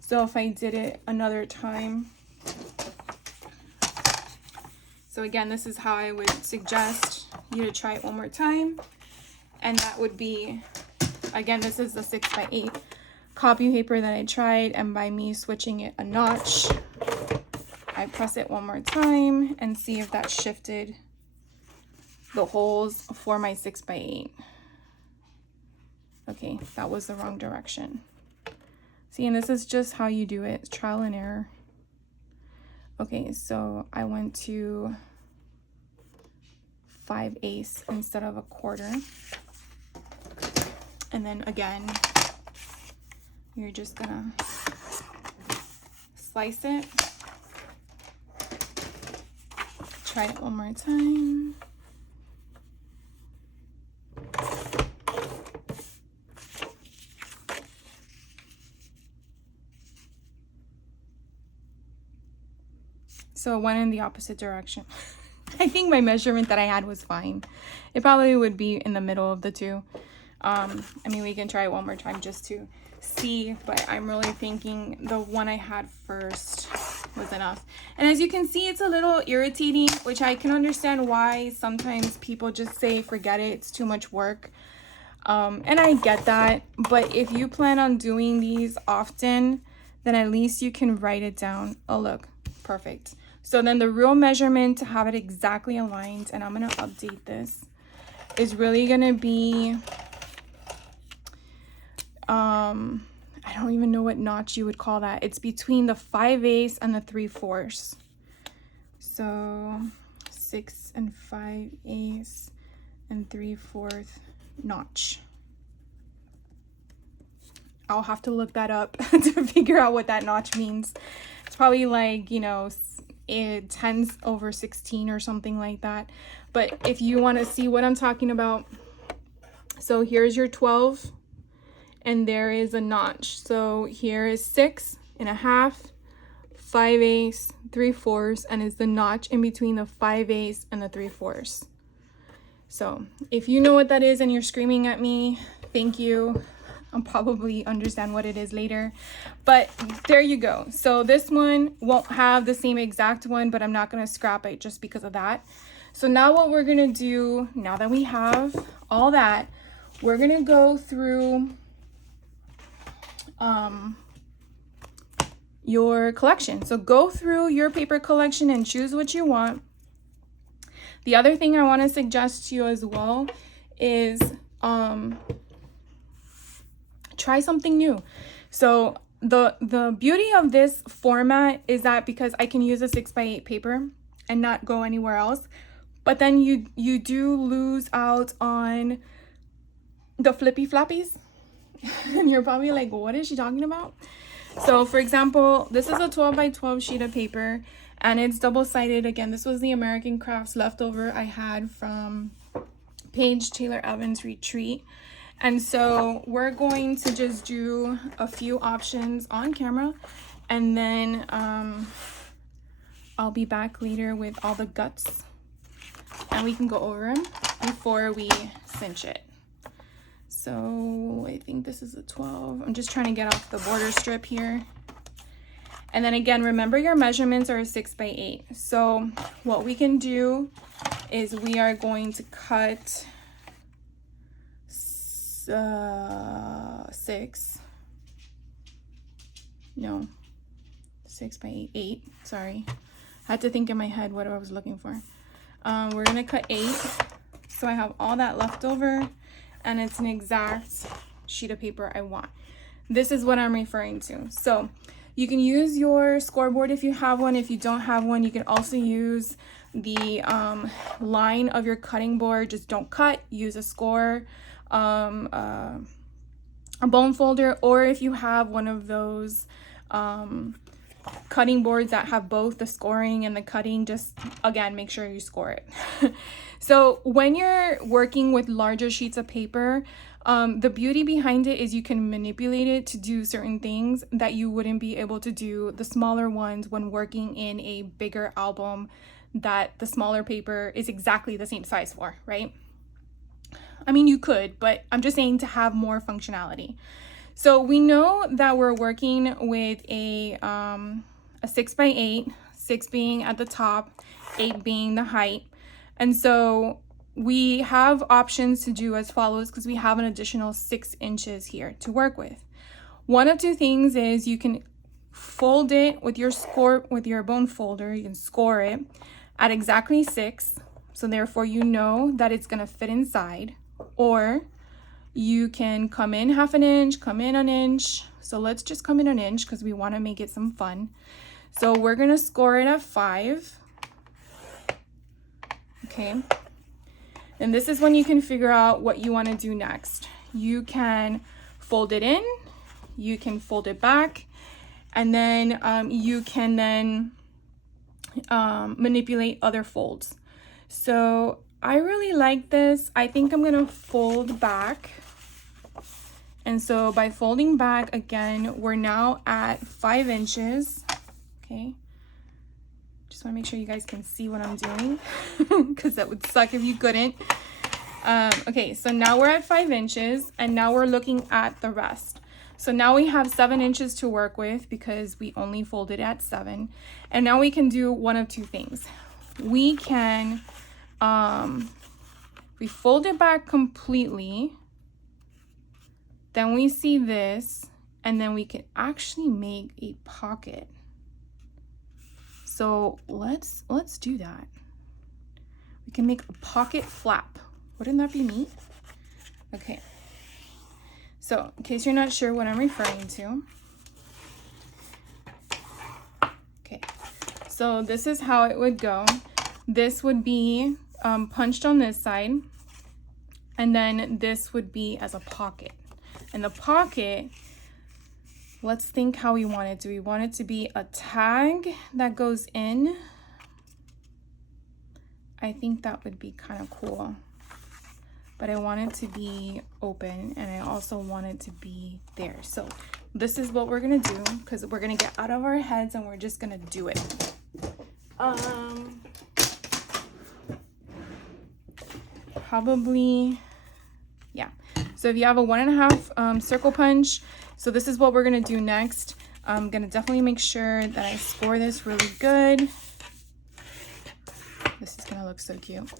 So if I did it another time, so again, this is how I would suggest you to try it one more time. And that would be, again, this is the 6 by 8 copy paper that I tried. And by me switching it a notch, I press it one more time and see if that shifted the holes for my 6 by 8. Okay, that was the wrong direction. See, and this is just how you do it, trial and error. Okay, so I went to 5/8 instead of 1/4. And then again, you're just gonna slice it. Try it one more time. So it went in the opposite direction. I think my measurement that I had was fine. It probably would be in the middle of the two. I mean, we can try it one more time just to see, but I'm really thinking the one I had first was enough. And as you can see, it's a little irritating, which I can understand why sometimes people just say, forget it, it's too much work. And I get that, but if you plan on doing these often, then at least you can write it down. Oh, look, perfect. So then the real measurement to have it exactly aligned, and I'm going to update this, is really going to be, I don't even know what notch you would call that. It's between the 5/8 and the 3/4. So 6 and 5/8 and 3/4 notch. I'll have to look that up to figure out what that notch means. It's probably like, you know, 10/16 or something like that. But if you want to see what I'm talking about, so here's your 12 and there is a notch. So here is 6 1/2, 5/8, 3/4, and is the notch in between the 5/8 and the 3/4. So if you know what that is and you're screaming at me, thank you. I'll probably understand what it is later, but there you go. So this one won't have the same exact one, but I'm not going to scrap it just because of that. So now what we're going to do, now that we have all that, we're going to go through your collection. So go through your paper collection and choose what you want. The other thing I want to suggest to you as well is try something new. So the beauty of this format is that because I can use a 6x8 paper and not go anywhere else, but then you do lose out on the flippy flappies. And you're probably like, what is she talking about? So for example, this is a 12x12 sheet of paper and it's double-sided. Again, this was the American Crafts leftover I had from Paige Taylor Evans retreat. And so we're going to just do a few options on camera, and then I'll be back later with all the guts and we can go over them before we cinch it. So I think this is a 12. I'm just trying to get off the border strip here. And then again, remember your measurements are a 6x8. So what we can do is we are going to cut 8, sorry. I had to think in my head what I was looking for. We're gonna cut 8, so I have all that left over, and it's an exact sheet of paper I want. This is what I'm referring to. So you can use your scoreboard if you have one. If you don't have one, you can also use the line of your cutting board. Just don't cut, use a score, a bone folder, or if you have one of those cutting boards that have both the scoring and the cutting, just again make sure you score it. So when you're working with larger sheets of paper, the beauty behind it is you can manipulate it to do certain things that you wouldn't be able to do the smaller ones when working in a bigger album that the smaller paper is exactly the same size for, right? I mean, you could, but I'm just saying to have more functionality. So we know that we're working with a 6x8, 6 being at the top, 8 being the height. And so we have options to do as follows because we have an additional 6 inches here to work with. One of two things is you can fold it with your bone folder, you can score it at exactly 6. So therefore you know that it's gonna fit inside, or you can come in half an inch, come in an inch. So let's just come in an inch because we want to make it some fun. So we're going to score it at 5. Okay. And this is when you can figure out what you want to do next. You can fold it in, you can fold it back, and then you can then manipulate other folds. So I really like this. I think I'm going to fold back. And so by folding back, again, we're now at 5 inches. Okay. Just want to make sure you guys can see what I'm doing because that would suck if you couldn't. Okay, so now we're at 5 inches and now we're looking at the rest. So now we have 7 inches to work with because we only folded at 7. And now we can do one of two things. We can, we fold it back completely. Then we see this, and then we can actually make a pocket. So let's do that. We can make a pocket flap. Wouldn't that be neat? Okay. So in case you're not sure what I'm referring to. Okay. So this is how it would go. This would be punched on this side, and then this would be as a pocket. And the pocket, let's think how we want it. Do we want it to be a tag that goes in? I think that would be kind of cool. But I want it to be open, and I also want it to be there. So this is what we're gonna do because we're gonna get out of our heads and we're just gonna do it. Probably, yeah. So if you have a 1.5 circle punch, so this is what we're gonna do next. I'm gonna definitely make sure that I score this really good. This is gonna look so cute.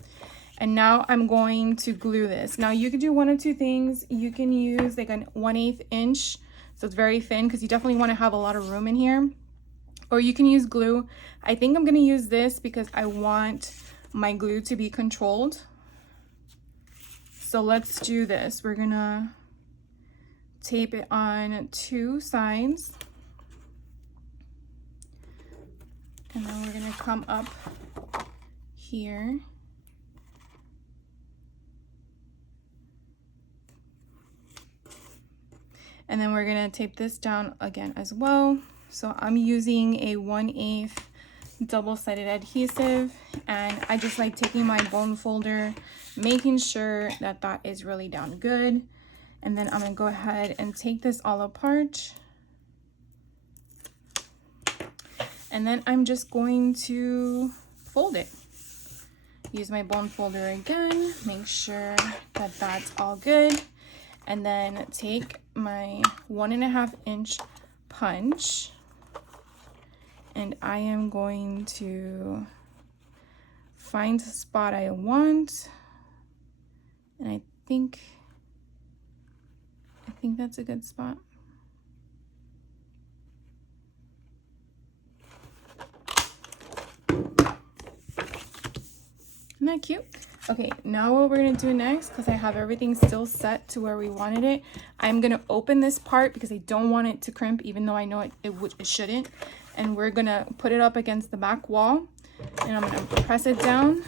And now I'm going to glue this. Now you can do one of two things. You can use like an 1/8 inch, so it's very thin because you definitely want to have a lot of room in here. Or you can use glue. I think I'm gonna use this because I want my glue to be controlled. So let's do this. We're gonna tape it on 2 sides. And then we're gonna come up here. And then we're gonna tape this down again as well. So I'm using a 1/8 double-sided adhesive, and I just like taking my bone folder, making sure that that is really down good. And then I'm gonna go ahead and take this all apart. And then I'm just going to fold it. Use my bone folder again, make sure that that's all good. And then take my 1.5 inch punch, and I am going to find the spot I want. And I think that's a good spot. Isn't that cute? Okay, now what we're gonna do next, because I have everything still set to where we wanted it, I'm gonna open this part because I don't want it to crimp, even though I know it shouldn't. And we're gonna put it up against the back wall, and I'm gonna press it down.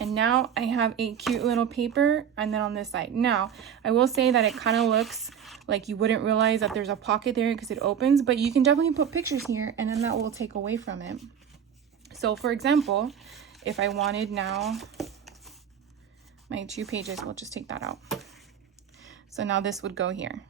And now I have a cute little paper, and then on this side. Now, I will say that it kind of looks like you wouldn't realize that there's a pocket there because it opens, but you can definitely put pictures here, and then that will take away from it. So for example, if I wanted now my 2 pages, we'll just take that out. So now this would go here.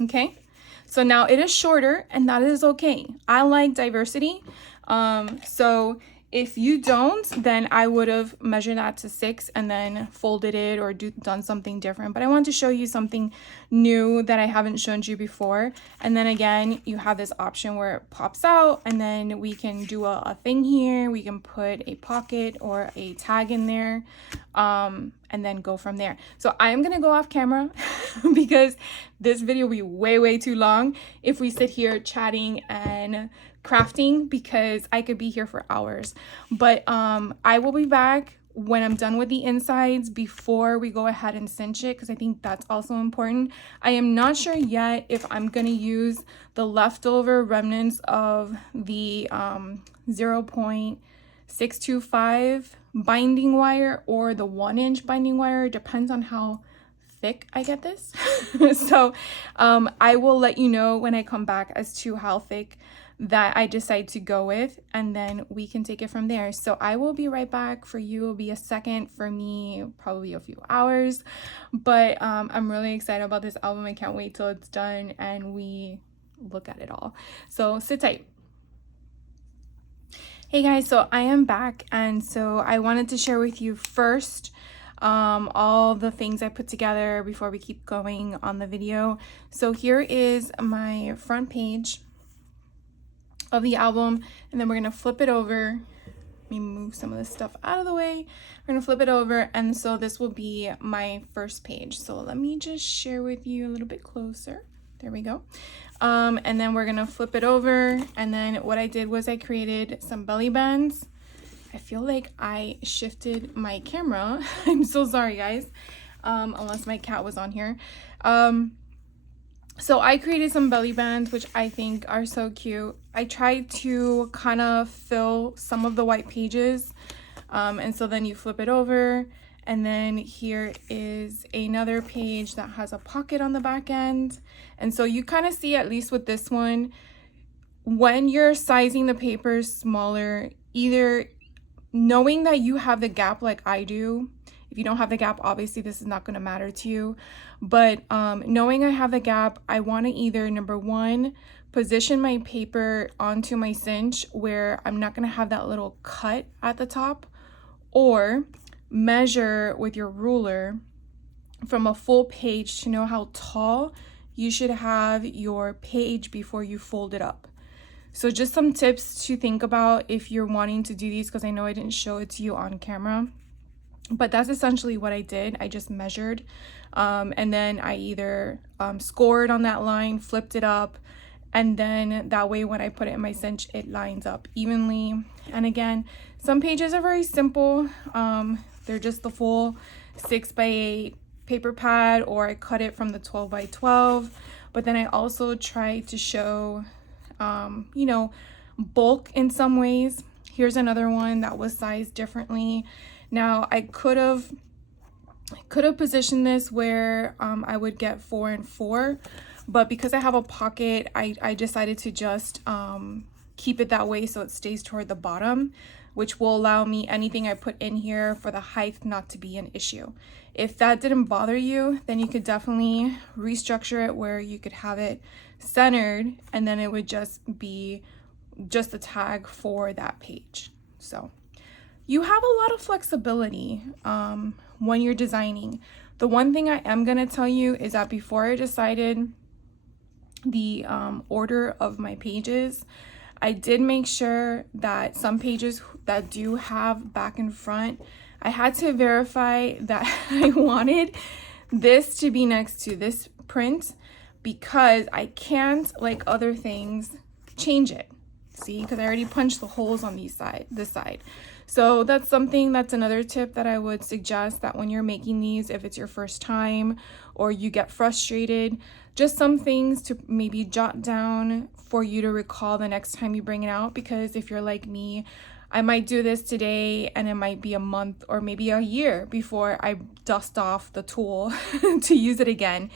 Okay, so now it is shorter, and that is okay. I like diversity. So if you don't, then I would have measured that to 6 and then folded it or done something different. But I want to show you something new that I haven't shown you before. And then again, you have this option where it pops out, and then we can do a thing here. We can put a pocket or a tag in there, and then go from there. So I am gonna go off camera because this video will be way too long if we sit here chatting and crafting, because I could be here for hours. But I will be back when I'm done with the insides before we go ahead and cinch it, because I think that's also important. I am not sure yet if I'm gonna use the leftover remnants of the 0.625 binding wire or the 1-inch binding wire. It depends on how thick I get this. So I will let you know when I come back as to how thick that I decide to go with, and then we can take it from there. So I will be right back. For you, it'll be a second. For me, probably a few hours. But I'm really excited about this album. I can't wait till it's done and we look at it all. So sit tight. Hey guys, so I am back, and so I wanted to share with you first all the things I put together before we keep going on the video. So here is my front page of the album, and then we're gonna flip it over. Let me move some of this stuff out of the way. We're gonna flip it over, and so this will be my first page. So let me just share with you a little bit closer. There we go. And then we're gonna flip it over, and then what I did was I created some belly bands. I feel like I shifted my camera. I'm so sorry guys, unless my cat was on here. So I created some belly bands, which I think are so cute. I tried to kind of fill some of the white pages. And so then you flip it over, and then here is another page that has a pocket on the back end. And so you kind of see, at least with this one, when you're sizing the paper smaller, either knowing that you have the gap like I do. If you don't have the gap, obviously this is not going to matter to you. But knowing I have the gap, I want to either, number one, position my paper onto my cinch where I'm not going to have that little cut at the top, or measure with your ruler from a full page to know how tall you should have your page before you fold it up. So just some tips to think about if you're wanting to do these, because I know I didn't show it to you on camera. But that's essentially what I did. I just measured, and then I either scored on that line, flipped it up, And then that way when I put it in my cinch, it lines up evenly. And again, some pages are very simple. They're just the full 6x8 paper pad, or I cut it from the 12x12. But then I also try to show, you know, bulk in some ways. Here's another one that was sized differently. Now I could have positioned this where I would get 4 and 4, but because I have a pocket, I decided to just keep it that way so it stays toward the bottom, which will allow me anything I put in here for the height not to be an issue. If that didn't bother you, then you could definitely restructure it where you could have it centered, and then it would just be just a tag for that page. So you have a lot of flexibility when you're designing. The one thing I am going to tell you is that before I decided the order of my pages, I did make sure that some pages that do have back and front, I had to verify that I wanted this to be next to this print, because I can't, like other things, change it. See, because I already punched the holes on this side. So that's another tip that I would suggest, that when you're making these, if it's your first time or you get frustrated, just some things to maybe jot down for you to recall the next time you bring it out. Because if you're like me, I might do this today and it might be a month or maybe a year before I dust off the tool to use it again.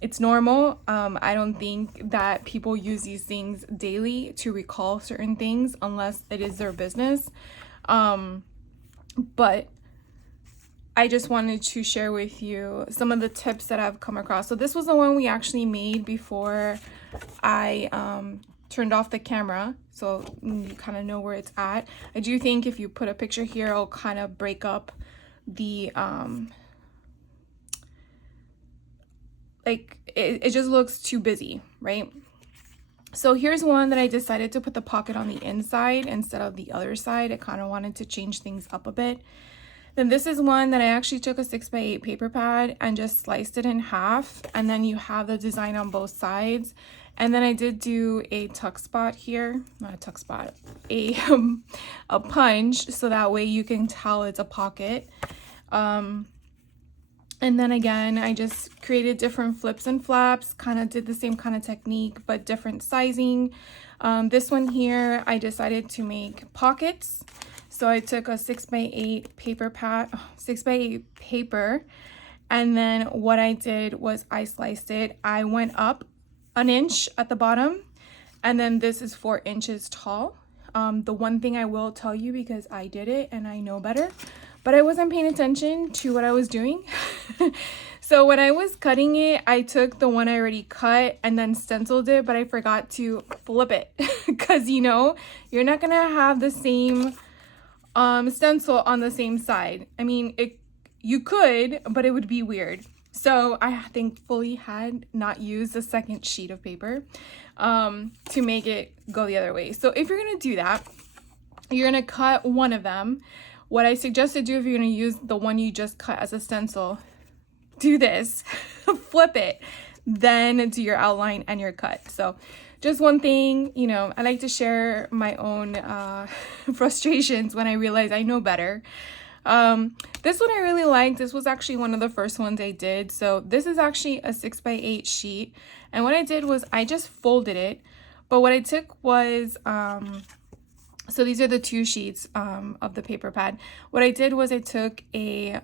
It's normal. I don't think that people use these things daily to recall certain things unless it is their business. But I just wanted to share with you some of the tips that I've come across. So this was the one we actually made before I turned off the camera, so you kind of know where it's at. I do think if you put a picture here, it'll kind of break up the it just looks too busy, right? So here's one that I decided to put the pocket on the inside instead of the other side. I kind of wanted to change things up a bit. Then this is one that I actually took a 6x8 paper pad and just sliced it in half, and then you have the design on both sides. And then I did do a tuck spot here, not a tuck spot, a punch, so that way you can tell it's a pocket. And then again, I just created different flips and flaps, kind of did the same kind of technique, but different sizing. This one here, I decided to make pockets. So I took a 6x8 paper pad, 6x8 paper, and then what I did was I sliced it. I went up an inch at the bottom, and then this is 4 inches tall. The one thing I will tell you, because I did it and I know better, but I wasn't paying attention to what I was doing. So when I was cutting it, I took the one I already cut and then stenciled it, but I forgot to flip it because, you know, you're not gonna have the same stencil on the same side. I mean, you could, but it would be weird. So I thankfully had not used a second sheet of paper to make it go the other way. So if you're gonna do that, you're gonna cut one of them. What I suggest to do, if you're gonna use the one you just cut as a stencil, do this, flip it, then do your outline and your cut. So just one thing, you know, I like to share my own frustrations when I realize I know better. This one I really liked. This was actually one of the first ones I did. So this is actually a 6x8 sheet. And what I did was I just folded it. But what I took was, so these are the 2 sheets of the paper pad. What I did was I took a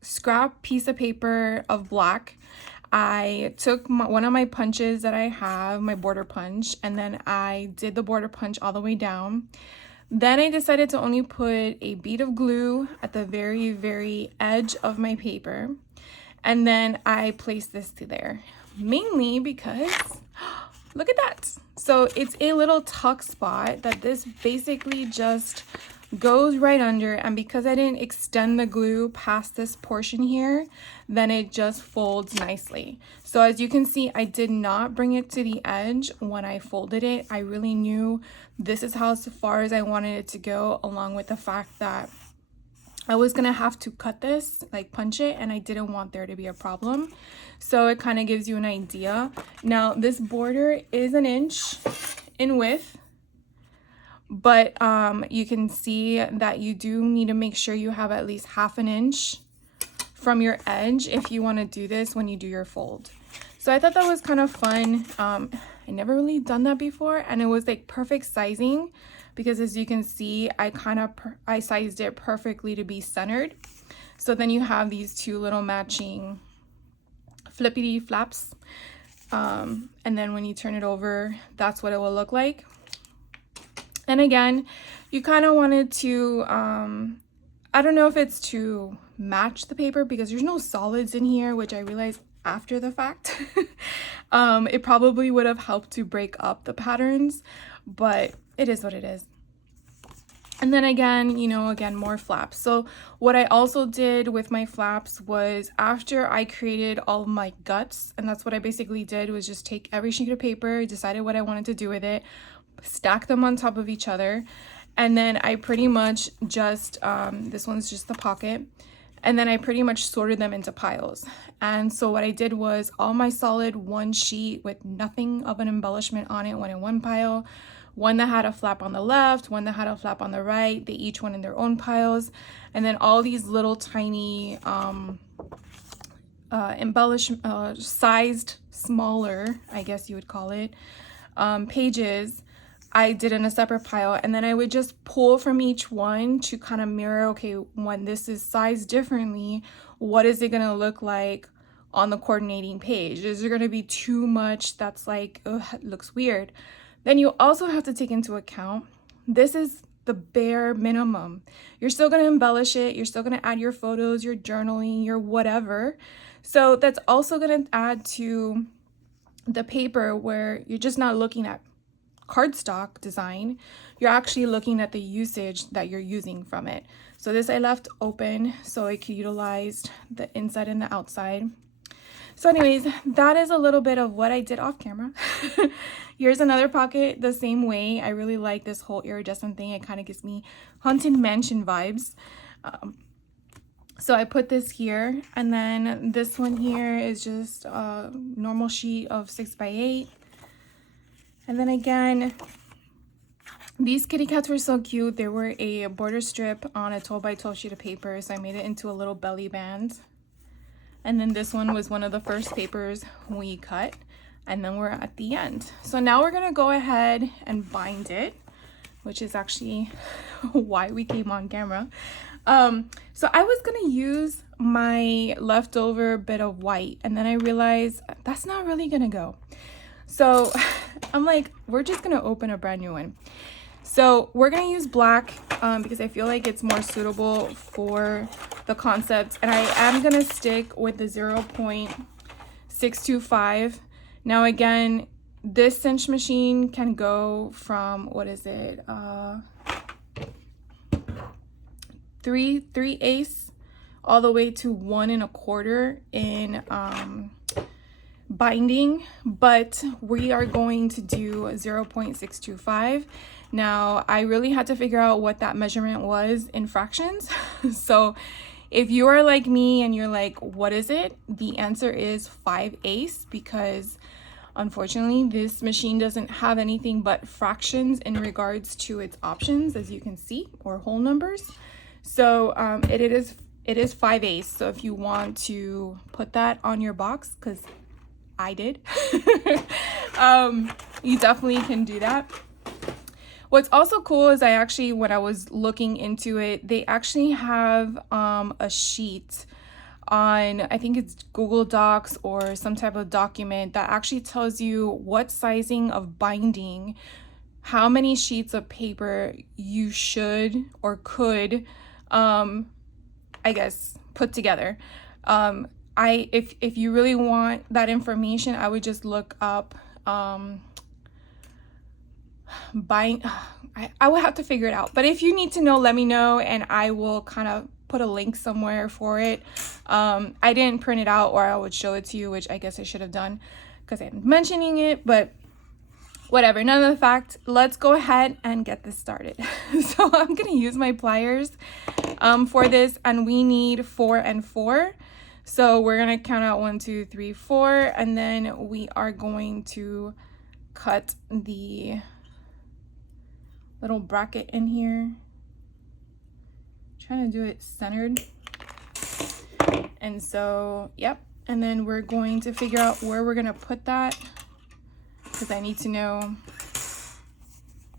scrap piece of paper of black. I took one of my punches that I have, my border punch, and then I did the border punch all the way down. Then I decided to only put a bead of glue at the very, very edge of my paper. And then I placed this to there, mainly because, look at that. So it's a little tuck spot that this basically just goes right under, and because I didn't extend the glue past this portion here, then it just folds nicely. So as you can see, I did not bring it to the edge when I folded it. I really knew this is how far as I wanted it to go, along with the fact that I was gonna have to cut this, like punch it, and I didn't want there to be a problem. So it kind of gives you an idea. Now this border is an inch in width, but you can see that you do need to make sure you have at least half an inch from your edge if you want to do this when you do your fold. So I thought that was kind of fun. I never really done that before, and it was like perfect sizing, because as you can see, I sized it perfectly to be centered. So then you have these two little matching flippity flaps. And then when you turn it over, that's what it will look like. And again, you kind of wanted to, I don't know if it's to match the paper because there's no solids in here, which I realized after the fact. It probably would have helped to break up the patterns, but it is what it is. And then again, you know, again, more flaps. So what I also did with my flaps was after I created all of my guts, and that's what I basically did, was just take every sheet of paper, decided what I wanted to do with it, stack them on top of each other, and then I pretty much just, this one's just the pocket, and then I pretty much sorted them into piles. And so what I did was all my solid one sheet with nothing of an embellishment on it went in one pile, one that had a flap on the left, one that had a flap on the right, they each went in their own piles, and then all these little tiny sized smaller, I guess you would call it, pages I did in a separate pile. And then I would just pull from each one to kind of mirror, okay, when this is sized differently, what is it going to look like on the coordinating page? Is there going to be too much that's like, ugh, it looks weird? Then you also have to take into account, this is the bare minimum. You're still going to embellish it. You're still going to add your photos, your journaling, your whatever. So that's also going to add to the paper where you're just not looking at cardstock design. You're actually looking at the usage that you're using from it. So this I left open so I could utilize the inside and the outside. So anyways, that is a little bit of what I did off camera. Here's another pocket the same way. I really like this whole iridescent thing. It kind of gives me Haunted Mansion vibes. So I put this here, and then this one here is just a normal sheet of 6x8. And then again, these kitty cats were so cute. They were a border strip on a 12x12 sheet of paper, so I made it into a little belly band. And then this one was one of the first papers we cut, and then we're at the end. So now we're gonna go ahead and bind it, which is actually why we came on camera. So I was gonna use my leftover bit of white, and then I realized that's not really gonna go. So I'm like, we're just gonna open a brand new one. So we're gonna use black because I feel like it's more suitable for the concept, and I am gonna stick with the 0.625. Now again, this cinch machine can go from, what is it, 3/8 all the way to 1 1/4 in binding, but we are going to do 0.625. Now I really had to figure out what that measurement was in fractions. So if you are like me and you're like, what is it? The answer is 5/8, because unfortunately this machine doesn't have anything but fractions in regards to its options, as you can see, or whole numbers. So it is 5/8. So if you want to put that on your box, because I did, you definitely can do that. What's also cool is when I was looking into it, they actually have a sheet on, I think it's Google Docs or some type of document, that actually tells you what sizing of binding, how many sheets of paper you should or could, I guess, put together. If you really want that information, I would just look up I will have to figure it out. But if you need to know, let me know, and I will kind of put a link somewhere for it. I didn't print it out, or I would show it to you, which I guess I should have done because I'm mentioning it. But whatever, none of the fact. Let's go ahead and get this started. So I'm gonna use my pliers for this, and we need 4 and 4. So we're gonna count out 1, 2, 3, 4, and then we are going to cut the little bracket in here. Trying to do it centered. And so, yep. And then we're going to figure out where we're gonna put that, because I need to know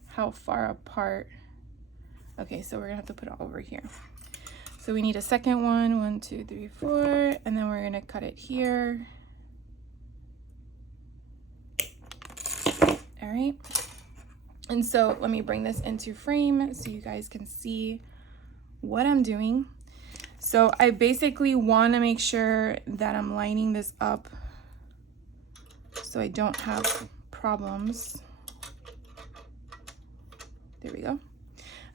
how far apart. Okay, so we're gonna have to put it over here. So we need a second one, 1, 2, 3, 4, and then we're gonna cut it here. All right. And so let me bring this into frame so you guys can see what I'm doing. So I basically want to make sure that I'm lining this up so I don't have problems. There we go. All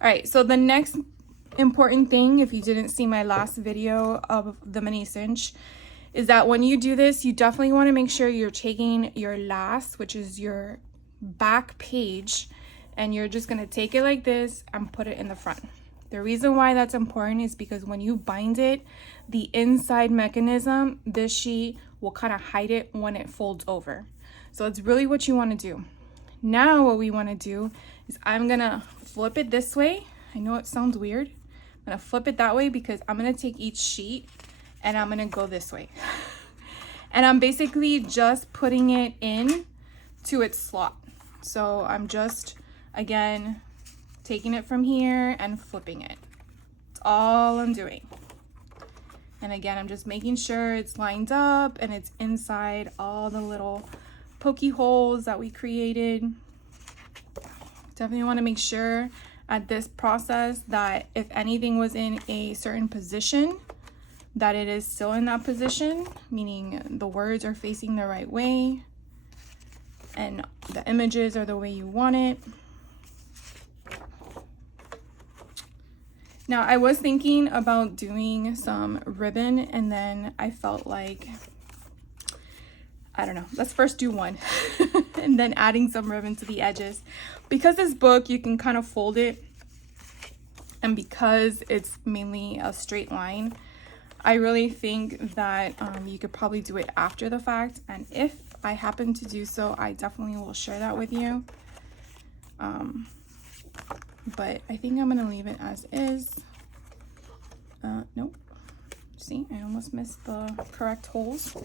right, so the next important thing, if you didn't see my last video of the mini cinch, is that when you do this, you definitely want to make sure you're taking your last, which is your back page, and you're just going to take it like this and put it in the front. The reason why that's important is because when you bind it, the inside mechanism, this sheet will kind of hide it when it folds over. So it's really what you want to do. Now what we want to do is I'm going to flip it this way. I know it sounds weird. I'm going to flip it that way because I'm going to take each sheet and I'm going to go this way. And I'm basically just putting it in to its slot. So I'm just, again, taking it from here and flipping it. That's all I'm doing. And again, I'm just making sure it's lined up and it's inside all the little pokey holes that we created. Definitely want to make sure at this process that if anything was in a certain position, that it is still in that position, meaning the words are facing the right way and the images are the way you want it. Now, I was thinking about doing some ribbon, and then I felt like, I don't know, let's first do one and then adding some ribbon to the edges. Because this book, you can kind of fold it, and because it's mainly a straight line, I really think that you could probably do it after the fact. And if I happen to do so, I definitely will share that with you. But I think I'm gonna leave it as is. Nope. See, I almost missed the correct holes.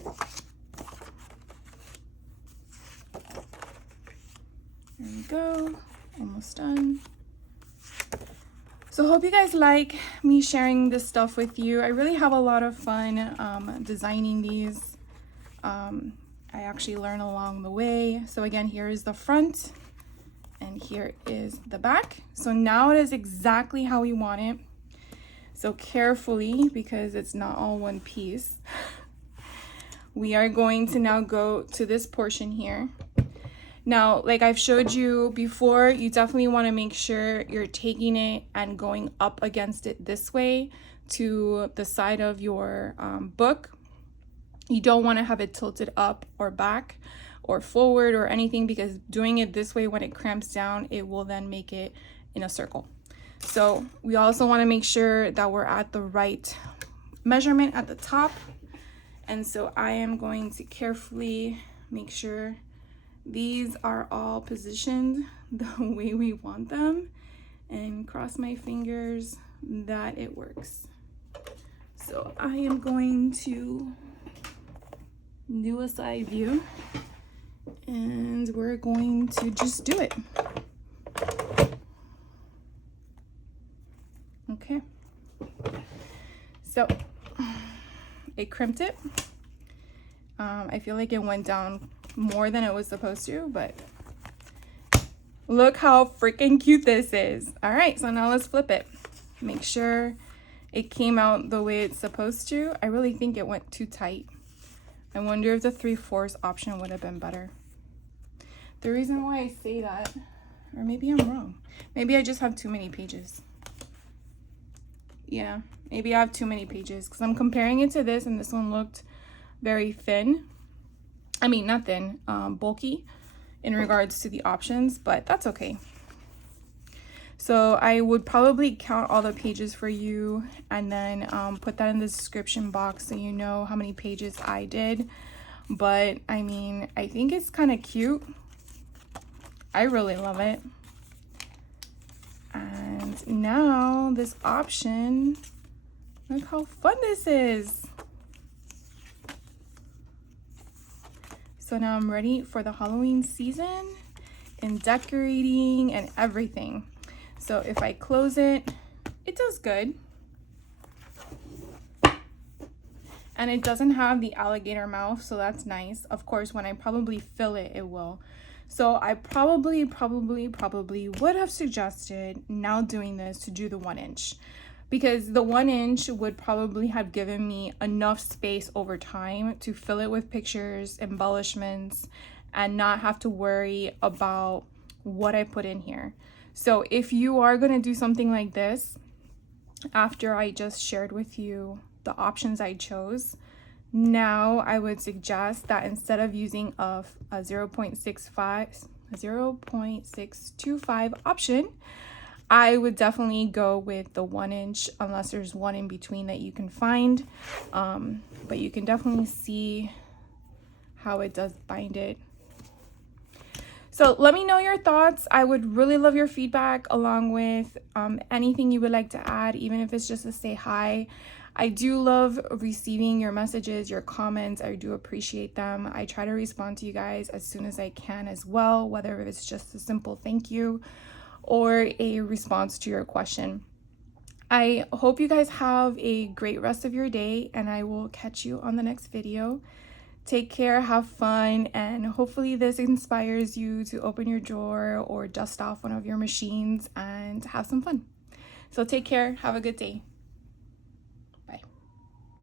There we go, almost done. So hope you guys like me sharing this stuff with you. I really have a lot of fun designing these. I actually learn along the way. So again, here is the front. And here is the back. So now it is exactly how we want it. So carefully, because it's not all one piece, we are going to now go to this portion here. Now, like I've showed you before, you definitely want to make sure you're taking it and going up against it this way to the side of your book. You don't want to have it tilted up or back or forward or anything, because doing it this way, when it cramps down, it will then make it in a circle. So we also want to make sure that we're at the right measurement at the top. And so I am going to carefully make sure these are all positioned the way we want them, and cross my fingers that it works. So I am going to do a side view, and we're going to just do it. Okay, so it crimped it. I feel like it went down more than it was supposed to, but look how freaking cute this is. All right, so now let's flip it. Make sure it came out the way it's supposed to. I really think it went too tight. I wonder if the 3/4 option would have been better. The reason why I say that, or maybe I'm wrong. Maybe I just have too many pages. Yeah, maybe I have too many pages, because I'm comparing it to this, and this one looked very thin. I mean, not thin, bulky. in regards to the options, but that's okay. So I would probably count all the pages for you and then put that in the description box so you know how many pages I did. But I mean, I think it's kind of cute. I really love it. And now this option, look how fun this is. So now I'm ready for the Halloween season and decorating and everything. So if I close it, it does good. And it doesn't have the alligator mouth, so that's nice. Of course, when I probably fill it, it will. So I probably would have suggested now doing this to do the 1 inch, because the 1 inch would probably have given me enough space over time to fill it with pictures, embellishments, and not have to worry about what I put in here. So if you are going to do something like this, after I just shared with you the options I chose, now I would suggest that instead of using a 0.625 option, I would definitely go with the 1 inch, unless there's one in between that you can find. But you can definitely see how it does bind it. So let me know your thoughts. I would really love your feedback, along with anything you would like to add, even if it's just to say hi. I do love receiving your messages, your comments. I do appreciate them. I try to respond to you guys as soon as I can as well, whether it's just a simple thank you or a response to your question. I hope you guys have a great rest of your day, and I will catch you on the next video. Take care, have fun, and hopefully this inspires you to open your drawer or dust off one of your machines and have some fun. So take care, have a good day.